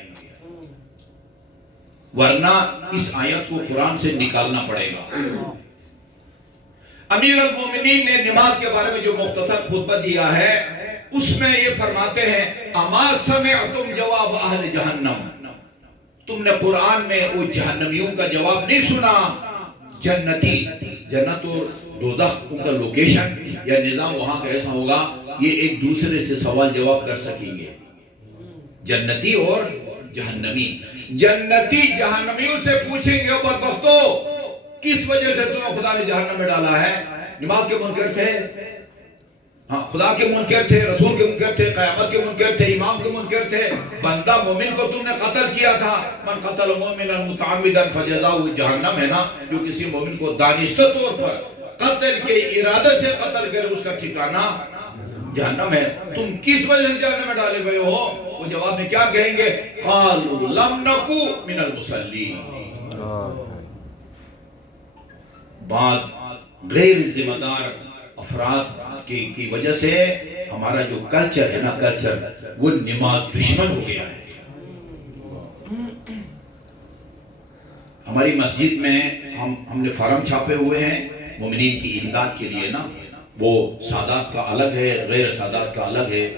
ورنہ اس آیت کو قرآن سے نکالنا پڑے گا۔ امیر المومنین نے نماز کے بارے میں جو مختصر خطبہ دیا ہے اس میں یہ فرماتے ہیں اما سمعتم جواب اہل جہنم، تم نے قرآن میں وہ جہنمیوں کا جواب نہیں سنا؟ جنتی، جنت اور دوزخ ان کا لوکیشن یا نظام وہاں کا ایسا ہوگا یہ ایک دوسرے سے سوال جواب کر سکیں گے، جنتی اور جہنمی۔ جنتی جہنمیوں سے پوچھیں گے بدبختو کس وجہ سے تمہیں خدا نے جہنم میں ڈالا ہے؟ نماز کے منکر تھے، ہاں خدا کے منکر تھے، رسول کے منکر تھے، قیامت کے منکر تھے، امام کے منکر تھے، بندہ مومن کو تم نے قتل کیا تھا، من قتل مومنا متعمدا فجزاؤہ جہنم ہے نا، جو کسی مومن کو دانستہ طور پر قتل کے ارادے سے قتل کرے اس کا ٹھکانہ جہنم ہے، تم کس وجہ سے جہنم میں ڈالے گئے ہو؟ وہ جواب میں کیا کہیں گے؟ قالوا لم نکو من المصلین، بعض غیر ذمہ دار افراد کی وجہ سے ہمارا جو کلچر ہے نا، کلچر وہ نماز دشمن ہو گیا ہے۔ ہماری مسجد میں ہم نے فارم چھاپے ہوئے ہیں مومنین کی امداد کے لیے نا، وہ سادات کا الگ ہے، غیر سادات کا الگ ہے۔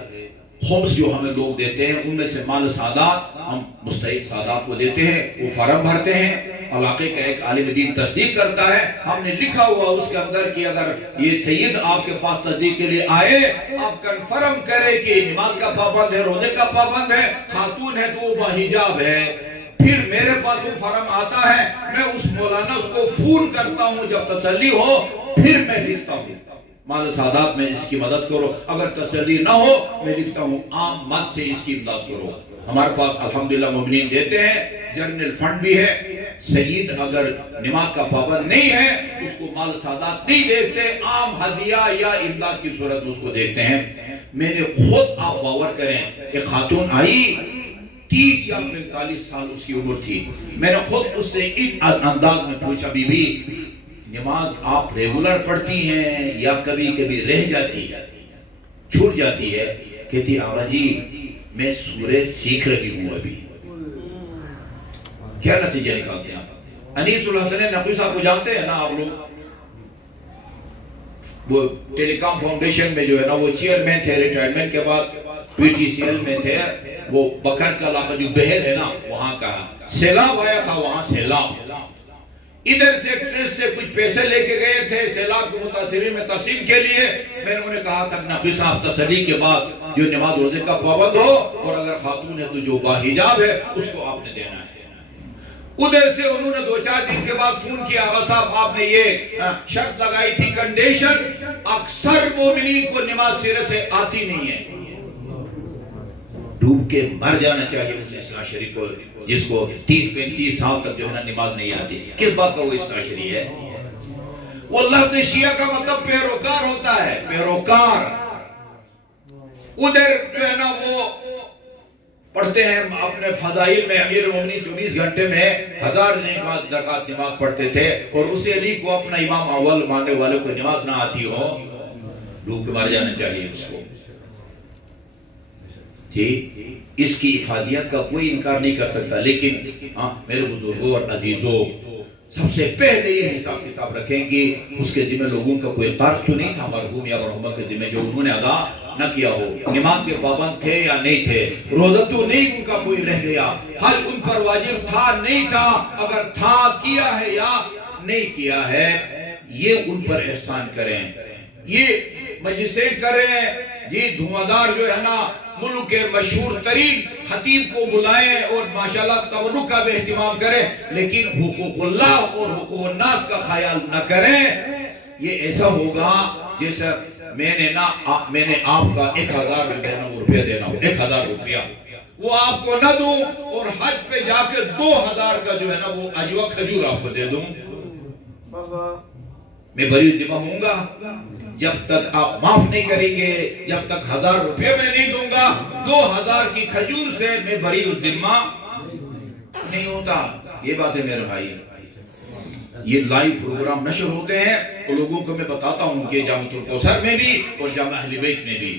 خمس جو ہمیں لوگ دیتے ہیں ان میں سے مال سادات ہم مستحق سادات کو دیتے ہیں، وہ فارم بھرتے ہیں، علاقے کا ایک عالم دین تصدیق کرتا ہے، ہم نے لکھا ہوا اس کے اندر کہ اگر یہ سید آپ کے پاس تصدیق کے لیے آئے آپ کنفرم کرے کہ نماز کا پابند ہے، روزے کا پابند ہے، خاتون ہے تو وہ باحجاب ہے، پھر میرے پاس وہ فارم آتا ہے، میں اس مولانا کو فون کرتا ہوں، جب تسلی ہو پھر میں لکھتا ہوں مال سادات میں اس کی مدد کرو، اگر تسلی نہ ہو میں لکھتا ہوں عام مت سے اس کی امداد کرو۔ ہمارے پاس الحمدللہ مومنین دیتے ہیں، جنرل فنڈ بھی ہے، سید اگر نماز کا پابند نہیں ہے اس کو مال سادات نہیں دیکھتے، عام ہدیہ یا امداد کی صورت اس کو دیکھتے ہیں۔ میں نے خود، آپ باور کریں، ایک خاتون آئی 30 یا 45 سال اس کی عمر تھی، میں نے خود اس سے اس انداز میں پوچھا بی بی نماز آپ ریگولر پڑھتی ہیں یا کبھی کبھی رہ جاتی ہے، چھوٹ جاتی ہے؟ کہتی آقا جی میں سورہ سیکھ رہی ہوں ابھی۔ کیا نتیجہ نکالتے ہیں آپ؟ انیس الحسن نقوی صاحب کو جانتے ہیں نا آپ لوگ؟ وہ ٹیلی کام فاؤنڈیشن میں جو ہے نا وہ چیئرمین تھے، ریٹائرمنٹ کے بعد پی ٹی سی ایل میں تھے، وہ بکر کا علاقہ جو بہل ہے نا وہاں کا سیلاب آیا تھا، وہاں سیلاب، ادھر سے ٹرسٹ سے کچھ پیسے لے کے گئے تھے سیلاب کے متاثرین میں تقسیم کے لیے۔ میں نے انہیں کہا تھا نقوی صاحب تسلی کے بعد جو نماز روزے کا پابند ہو اور اگر خاتون ہے تو جو باحجاب ہے اس کو آپ نے دینا ہے۔ ادھر سے انہوں نے 2-4 دن کے بعد فون کیا، آقا صاحب آپ نے یہ شرط لگائی تھی کنڈیشن، اکثر مومنین کو نماز سرے سے آتی نہیں ہے، ڈوب کے مر جانا چاہیے اس اصلاح شریف کو جس کو 30-35 سال تک جو ہے نا نماز نہیں آتی۔ کس بات کا وہ اصلاح شریف ہے؟ وہ لفظ شیعہ کا مطلب پیروکار ہوتا ہے، پیروکار۔ ادھر جو ہے نا وہ پڑھتے ہیں اپنے فضائل میں، امیر المومنین 24 گھنٹے میں 1000 رکعت نماز پڑھتے تھے، اور اسے علی کو اپنا امام اول ماننے والے کو نماز نہ آتی ہو، ڈوب کے مر جانا چاہیے اس کو۔ جی اس کی افادیت کا کوئی انکار نہیں کر سکتا، لیکن میرے بزرگوں اور عزیزوں سب سے پہلے یہ حساب کتاب رکھیں کہ اس کے ذمہ لوگوں کا کوئی قرض تو نہیں تھا مرحوم یا مرحومہ کے ذمہ جو انہوں نے ادا نہ کیا ہو، نماز کے پابند تھے یا نہیں تھے، روزہ تو نہیں ان کا کوئی رہ گیا، حج ان پر واجب تھا نہیں تھا، اگر تھا کیا ہے یا نہیں کیا ہے، یہ ان پر احسان کریں، یہ مجلسیں کریں، جی دھواندار جو ہے نا ملک کے مشہور ترین خطیب کو بلائیں اور ماشاءاللہ تبرک کا بھی اہتمام کریں، لیکن حقوق اللہ اور حقوق الناس کا خیال نہ کریں۔ یہ ایسا ہوگا جیسے میں نے آپ کا 1000 روپیہ دینا ہو، 1000 روپیہ وہ آپ کو نہ دوں اور حج پہ جا کے 2000 کا جو ہے نا وہ اجوا کھجور آپ کو دے دوں، میں بری ذمہ ہوں گا؟ جب تک آپ معاف نہیں کریں گے، جب تک 1000 روپے میں نہیں دوں گا، 2000 کی کھجور سے میں بری ذمہ نہیں ہوتا۔ یہ بات ہے میرے بھائی، یہ لائیو پروگرام نشر ہوتے ہیں تو لوگوں کو میں بتاتا ہوں کہ جامع الکوثر میں بھی اور جامع اہل بیت میں بھی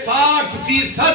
60%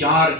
4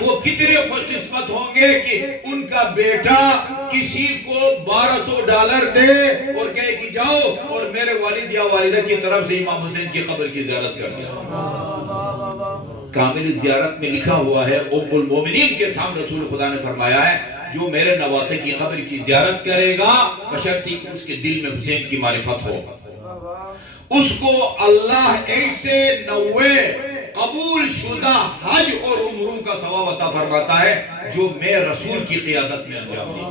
وہ کتنے خوش قسمت ہوں گے کہ ان کا بیٹا کسی کو $1200 دے اور کہے کہ جاؤ اور میرے والد یا والدہ کی طرف سے امام حسین کی قبر کی زیارت کر دیا۔ کامل زیارت میں لکھا ہوا ہے ام المومنین کے سامنے رسول خدا نے فرمایا ہے جو میرے نواسے کی قبر کی زیارت کرے گا بشرطی کہ اس کے دل میں حسین کی معرفت ہو، اس کو اللہ ایسے 90 قبول شدہ حج اور عمروں کا ثواب عطا فرماتا ہے جو میں رسول کی قیادت میں انجام دی۔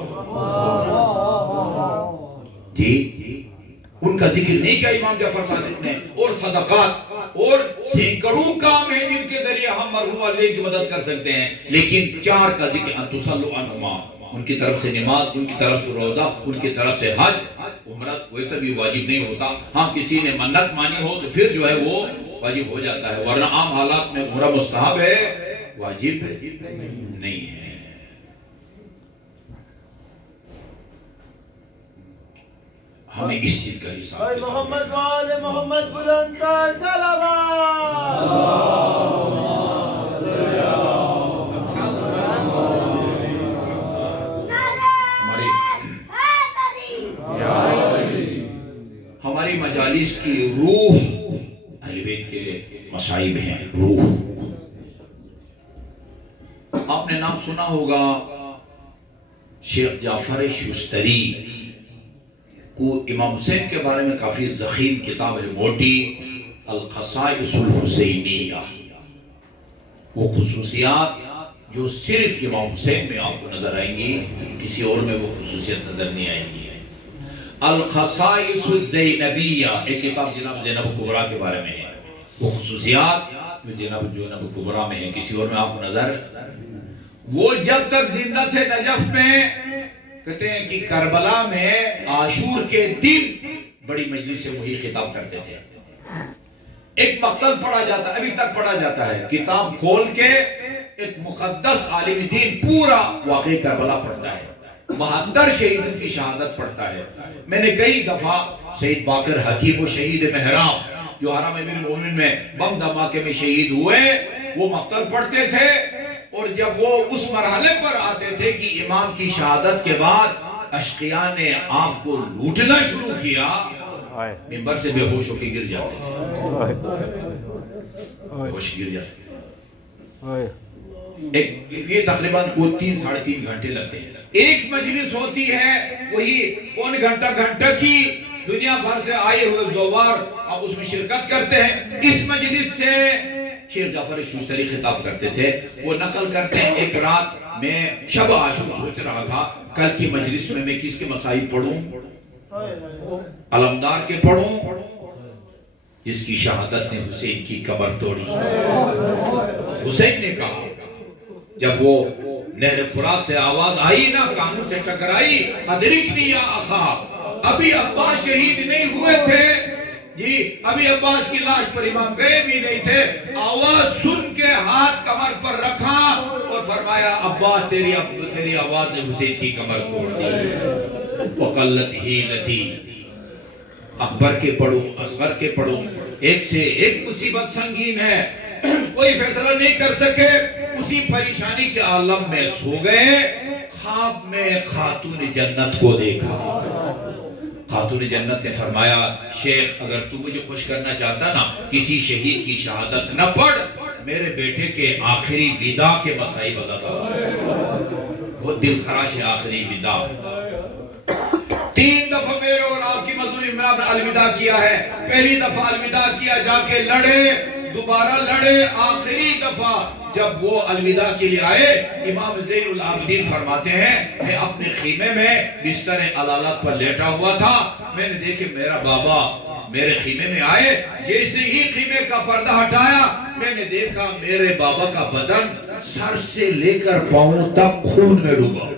جی ان کا ذکر نہیں کیا امام جعفر صادق نے، اور صدقات اور سینکڑوں کام ہیں جن کے ذریعے ہم مرحوم والدین کی مدد کر سکتے ہیں، لیکن 4 کا ذکر ان تصلوا عنہما، ان کی طرف سے نماز، ان کی طرف سے روزہ، ان کی طرف سے حج۔ عمرہ ویسے بھی واجب نہیں ہوتا، ہاں کسی نے منت مانی ہو تو پھر جو ہے وہ واجب ہو جاتا ہے، ورنہ عام حالات میں عمرہ مستحب ہے، واجب نہیں ہے۔ ہمیں اس چیز کا حساب محمد وآل محمد بلند تر صلوات۔ ہماری مجالس کی روح اہل بیت کے مصائب ہیں۔ روح آپ نے نام سنا ہوگا شیخ جعفر شستری کو، امام حسین کے بارے میں کافی ضخیم کتاب ہے موٹی، الخصائص الحسینیہ، وہ خصوصیات جو صرف امام حسین میں آپ کو نظر آئیں گی، کسی اور میں وہ خصوصیت نظر نہیں آئیں گی۔ الخصائص الزینبیہ ایک کتاب جناب زینب کبریٰ کے بارے میں ہے، وہ خصوصیات جو جناب کبریٰ میں ہیں، کسی اور میں آپ کو نظر۔ وہ جب تک زندہ تھے نجف میں، کہتے ہیں کہ کربلا میں عاشور کے دن بڑی مجلس سے وہی خطاب کرتے تھے۔ ایک مقتل پڑھا جاتا ہے، ابھی تک پڑھا جاتا ہے، کتاب کھول کے ایک مقدس عالم دین پورا واقعی کربلا پڑھتا ہے، 72 شہیدوں کی شہادت پڑھتا ہے۔ میں نے کئی دفعہ سید باقر حکیم و شہید محراب جو حرم امیر المومنین میں بم دھماکے میں شہید ہوئے، وہ مقتل پڑھتے تھے، اور جب وہ اس مرحلے پر آتے تھے کہ امام کی شہادت کے بعد اشقیاء نے آپ کو لوٹنا شروع کیا، منبر سے بے ہوش ہو کے گر جاتے تھے، بے ہوش گر جاتے تھے۔ یہ تقریباً 3-3.5 گھنٹے لگتے ہیں۔ ایک مجلس ہوتی ہے وہی 1 گھنٹہ کی، دنیا بھر سے آئے ہوئے زوار اب اس میں شرکت کرتے ہیں۔ اس مجلس سے شیخ جعفر شستری خطاب کرتے تھے، وہ نقل کرتے ہیں ایک رات میں شب عاشور سوچ رہا تھا کل کی مجلس میں کس کے مصائب پڑھوں، علمدار کے پڑھوں، جس کی شہادت نے حسین کی کمر توڑی۔ حسین نے کہا جب وہ نہر فرات سے آواز آئی نا، کانوں سے ٹکرائی، ادرکنی یا اخا، ابھی عباس شہید نہیں ہوئے تھے جی، ابھی عباس کی لاش پر امام گئے بھی نہیں تھے، آواز سن کے ہاتھ کمر پر رکھا اور فرمایا عباس تیری آواز نے حسین کی کمر توڑ دی۔ وقلت حیلتی، اکبر کے پڑھو، اصغر کے پڑھو، ایک سے ایک مصیبت سنگین ہے، کوئی فیصلہ نہیں کر سکے، اسی پریشانی کے عالم میں سو گئے۔ خواب میں خاتون جنت کو دیکھا، خاتون جنت نے فرمایا شیخ اگر تو مجھے خوش کرنا چاہتا نا، کسی شہید کی شہادت نہ پڑھ، میرے بیٹے کے آخری وداع کے مصائب ادا کر۔ وہ دل خراش آخری وداع 3 دفعہ میرے اور آپ کی مظلوم عمران نے الوداع کیا ہے۔ پہلی دفعہ الوداع کیا جا کے لڑے، دوبارہ لڑے، آخری دفعہ جب وہ الوداع کے لیے آئے، امام زین العابدین فرماتے ہیں میں اپنے خیمے میں بستر علالت پر لیٹا ہوا تھا، میں نے دیکھے میرا بابا میرے خیمے میں آئے، جیسے ہی خیمے کا پردہ ہٹایا میں نے دیکھا میرے بابا کا بدن سر سے لے کر پاؤں تک خون میں ڈوبا تھا۔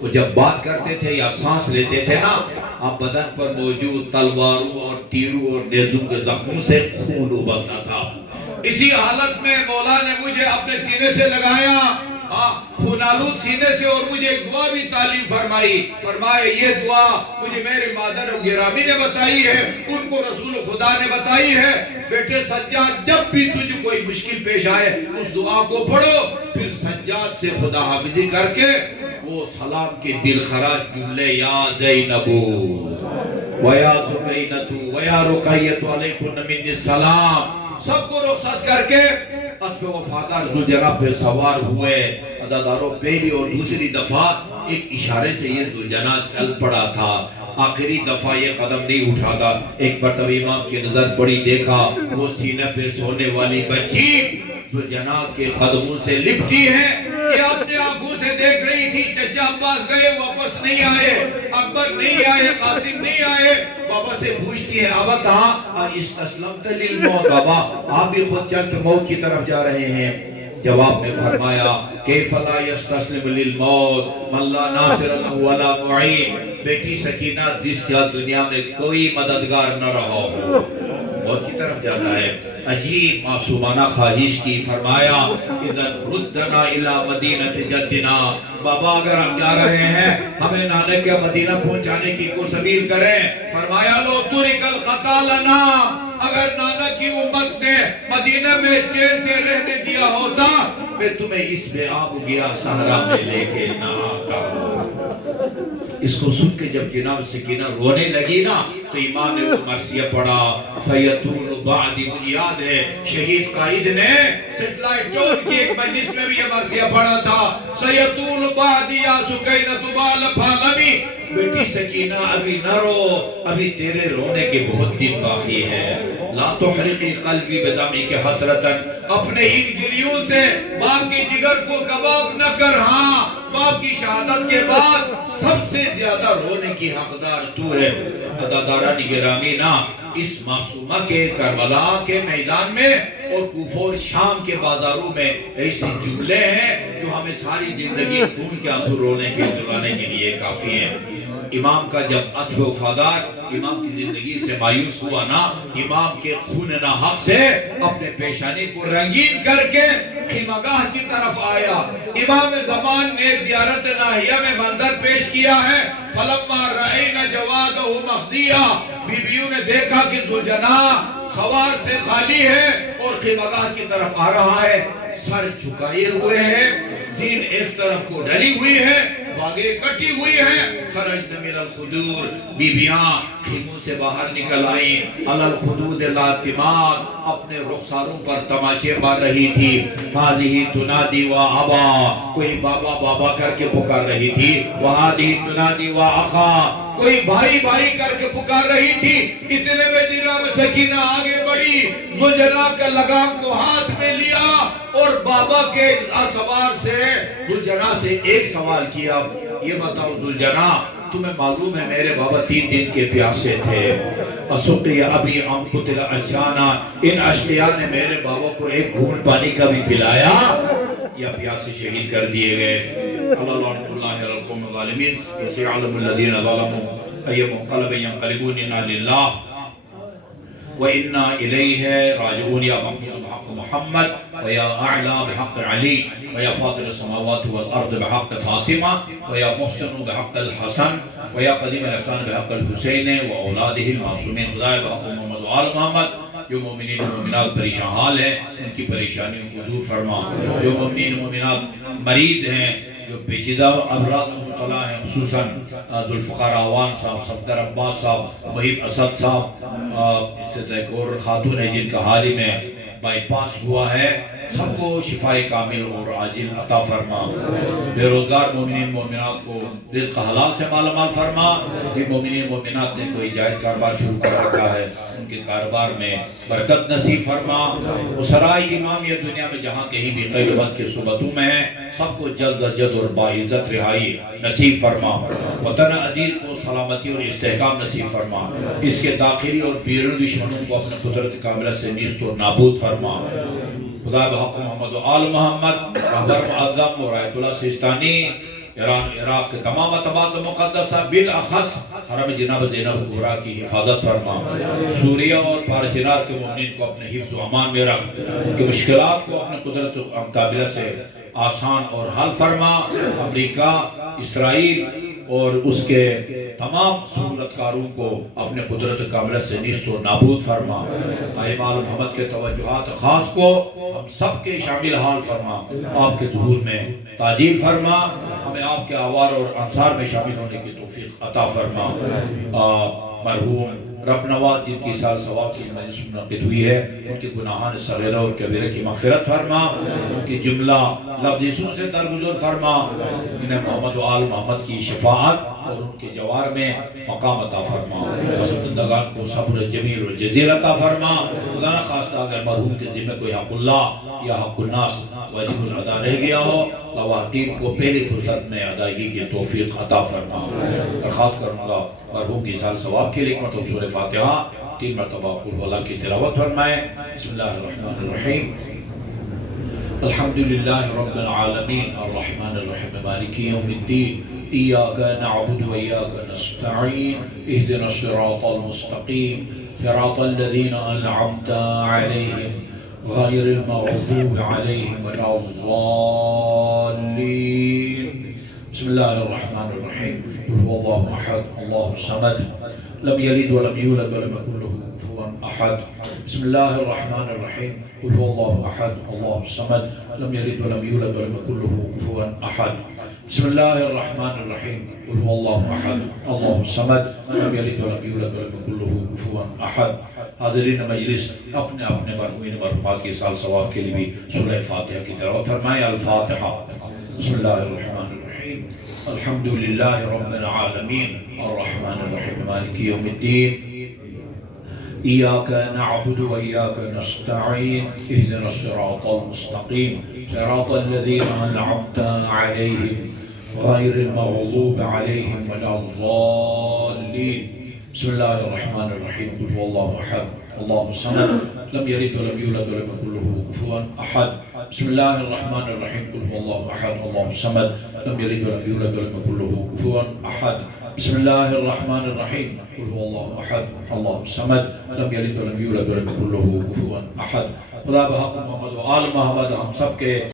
وہ جب بات کرتے تھے یا سانس لیتے تھے نا، آپ بدن پر موجود تلواروں اور تیروں اور نیزوں کے زخموں سے خون ابلتا تھا۔ اسی حالت میں مولا نے مجھے اپنے سینے سے لگایا خونالود سینے سے، اور مجھے ایک دعا بھی تعلیم فرمائی، فرمایا یہ دعا مجھے میرے مادر گرامی نے بتائی ہے، ان کو رسول خدا نے بتائی ہے، بیٹے سجاد جب بھی تجھے کوئی مشکل پیش آئے اس دعا کو پڑھو، پھر سجاد سے خدا حافظی کر کے وہ سلام کے دل خراج جملے یا زینبو ویا سکینتو ویا رقیتو علیکن من السلام سب کو رخصت کر کے اسب وفادار ذوالجناب پہ سوار ہوئے۔ عزاداروں پہلی اور دوسری دفعہ ایک اشارے سے یہ ذوالجناب چل پڑا تھا، آخری دفعہ یہ قدم نہیں اٹھا تھا۔ ایک مرتبہ امام کی نظر پڑی، دیکھا وہ سینہ پہ سونے والی بچی ذوالجناب کے قدموں سے لپٹی ہے، یہ اپنے آنکھوں سے دیکھ رہی تھی۔ چچا عباس گئے واپس نہیں آئے، اکبر نہیں آئے، قاسم نہیں آئے، بابا سے پوچھتی ہے ابا کہاں؟ استسلمت للموت، بابا آپ بھی خود چل کے موت کی طرف جا رہے ہیں؟ جواب میں فرمایا کیف لا یستسلم للموت من لا ناصر له ولا معین، بیٹی سکینہ جس کا دنیا میں کوئی مددگار نہ رہا ہو، موت کی طرف جانا ہے۔ عجیب معصومانہ خواہش کی، فرمایا اذن ردنا الی مدینہ جدنا، بابا اگر ہم جا رہے ہیں ہمیں نانا کے مدینہ پہنچانے کی کوشش کریں۔ فرمایا لو ترک القطا لنا، اگر نانا کی امت نے مدینہ میں چین سے رہنے دیا ہوتا میں تمہیں اس بے آب گیا صحرا میں لے کے نہ آتا۔ اس کو سن کے جب جناب سکینہ رونے لگی نا تو امام نے وہ مرثیہ پڑھا فیطول بعدی، مجھے یاد ہے شہید قائد نے سیٹلائٹ ٹون کی ایک مجلس میں بھی یہ مرثیہ پڑھا تھا، سیطول بعدی یا سکینۃ بال فالمی، بیٹی سکینہ ابھی نہ رو، ابھی تیرے رونے کے بہت دن باقی ہے۔ لا تحرقی قلبی بدمی کے حسرتن، اپنے ان گریوں سے باپ کی جگر کو کباب نہ کر، ہاں باپ کی شہادت کے بعد سب سے زیادہ رونے کی حقدار تو ہے۔ عزاداران گرامی نا، اس معصومہ کے کربلا کے میدان میں اور کوفہ اور شام کے بازاروں میں ایسے جملے ہیں جو ہمیں ساری زندگی خون کے آنسو رونے کے دلانے کے لیے کافی ہیں۔ امام کا جب اسب وفادار امام کی زندگی سے مایوس ہوا نا، امام کے خون ناحق سے اپنے پیشانی کو رنگین کر کے خیمگاہ کی طرف آیا۔ امام زمان نے زیارت ناہیہ میں منظر پیش کیا ہے، فلما رأینا جوادہ مخزیہ، بیویوں نے دیکھا کہ ذوالجناب سوار سے خالی ہے اور خیمگاہ کی طرف آ رہا ہے، سر جھکائے ہوئے ہیں، زین ایک طرف کو ڈلی ہوئی ہے، باگیں کٹی ہوئی ہیں۔ خرجن من الخدور، بیویاں خیموں سے باہر نکل آئیں، علی الخدود الاعتماد، اپنے رخساروں پر تماچے مار رہی تھی۔ ہذہ تنادی و ابا، کوئی بابا بابا کر کے پکار رہی تھی، وہذہ تنادی و اخا، کوئی بھائی بھائی کر کے پکار رہی تھی۔ اتنے میں جناب سکینہ آگے بڑھی، ذوالجناب کا لگام کو ہاتھ میں لیا اور بابا کے سوار سے ذوالجناب سے ایک سوال کیا، یہ بتاؤ ذوالجناب تمہیں معلوم ہے میرے بابا 3 دن کے پیاسے تھے، اسقی ابی ام قتل عطشانا، ان اشقیاء نے میرے بابا کو ایک گھونٹ پانی کا بھی پلایا یا پیاسے شہید کر دیے گئے۔ اللہ اللہ القوم الظالمین، وسيعلم الذين ظلموا أي منقلب ينقلبون إنا لله وإنا إليه راجعون، يا محمود بحق محمد، ويا أعلى بحق علي، ويا فاطر السماوات والأرض بحق فاطمة، ويا محسن بحق الحسن، ويا قديم الإحسان بحق الحسين وأولاده المعصومين، خدای بحق محمد و آل محمد۔ جو مومنین و مومنات پریشان حال ہیں ان کی پریشانیوں کو دور فرما، جو مومنین و مومنات مریض ہیں، جو پیچیدہ امراض میں مبتلا ہیں، خصوصاً ذوالفقار عوان صاحب، صفدر عباس صاحب، وحید اسد صاحب، اس سے ایک اور خاتون ہے جن کا حال ہی میں بائی پاس ہوا ہے، سب کو شفاء کامل اور عاجل عطا فرما۔ بے روزگار مومنین مومنات کو رزق حلال سے مالا مال فرما۔ یہ مومنین مومنات نے کوئی جائز کاروبار شروع کر رکھا ہے، ان کے کاروبار میں برکت نصیب فرما۔ اسرائے امامیہ دنیا میں جہاں کہیں بھی خیر و بد کے صحبتوں میں ہیں، سب کو جلد از جلد اور باعزت رہائی نصیب فرما۔ وطن عزیز کو سلامتی اور استحکام نصیب فرما۔ اس کے داخلی اور بیرونی دشمنوں کو اپنے قدرت کاملہ سے نیست و نابود فرما۔ خدا بحق محمد و آل محمد، رہبر معظم اور آیت اللہ سیستانی، ایران و عراق کے تمام اتباط مقدسہ بالاخص حرم جناب زینب کبریٰ کی حفاظت فرما۔ سوریہ اور پارچینات کے مومنین کو اپنے حفظ و امان میں رکھ، ان کے مشکلات کو اپنے قدرت کاملہ سے آسان اور حل فرما، امریکہ، اسرائیل اور اس کے تمام صورت کاروں کو اپنے قدرت کاملہ سے نیست و نابود فرما، قائم آل محمد کے توجہات خاص کو ہم سب کے شامل حال فرما، آپ کے ظہور میں تعجیل فرما، ہمیں آپ کے آوار اور انصار میں شامل ہونے کی توفیق عطا فرما۔ مرحوم رب نواز جن کی سال ثواب کی مجلس منعقد ہوئی ہے، ان کے گناہان صغیرہ اور کبیرہ کی مغفرت فرما، ان کی جملہ لفظوں سے درگزر فرما، انہیں محمد و آل محمد کی شفاعت اور ان کے جوار میں مقام عطا فرما، پسندگان کو صبر جمیل و جزیل عطا فرما۔ خدا نہ خواستہ اگر مرحوم کے ذمہ کوئی حق اللہ یا حق الناس واجب الادا رہ گیا ہو، لواتین کو پہلی فرصت میں ادائیگی کی توفیق عطا فرما۔ درخواست کروں گا مرحوم کی سال ثواب کے لیے ایک مرتبہ سورہ فاتحہ 3 مرتبہ قل ہو اللہ کی تلاوت فرمائیں۔ بسم اللہ الرحمن الرحیم، الحمدللہ رب العالمین الرحمن الرحیم مالک یوم الدین، ایاک نعبد و ایاک نستعین، اہدنا الصراط المستقیم، صراط الذین انعمت علیہم غیر المغضوب علیہم ولا الضالین۔ بسم اللہ الرحمن الرحیم، قل هو اللہ احد اللہ الصمد لم یلد ولم یولد ولم یکن له کفوا احد۔ بسم اللہ الرحمن الرحیم، قل هو اللہ احد اللہ الصمد لم یلد ولم یولد ولم یکن له کفوا احد۔ بسم اللہ الرحمن الرحیم، قل هو اللہ احد اللہ الصمد لم یلد ولم یولد ولم یکن له کفوا احد۔ حاضرین مجلس، اپنے اپنے مرحومین مرحومات کی سال ثواب کے لیے بھی سورہ فاتحہ کی تلاوت فرمائیں۔ الفاتحہ۔ بسم اللہ الرحمن الرحیم، الحمدللہ رب العالمین الرحمن الرحیم مالک یوم الدین، ایاک نعبد و ایاک نستعین، اہدنا الصراط المستقیم، صراط الذین انعمت علیہم غیر المغضوب علیہم ولا الضالین۔ بسم اللہ الرحمن الرحیم، قل هو اللہ احد اللہ الصمد لم یلد ولم یولد ولم یکن له کفوا احد۔ بسم اللہ الرحمن الرحیم، قل هو اللہ احد اللہ الصمد لم یلد ولم یولد ولم یکن له کفوا احد۔ بسم اللہ الرحمن الرحیم، قل هو اللہ احد اللہ الصمد لم یلد ولم یولد ولم یکن له کفوا احد۔ خدا بحق محمد و آل محمد ہم سب کے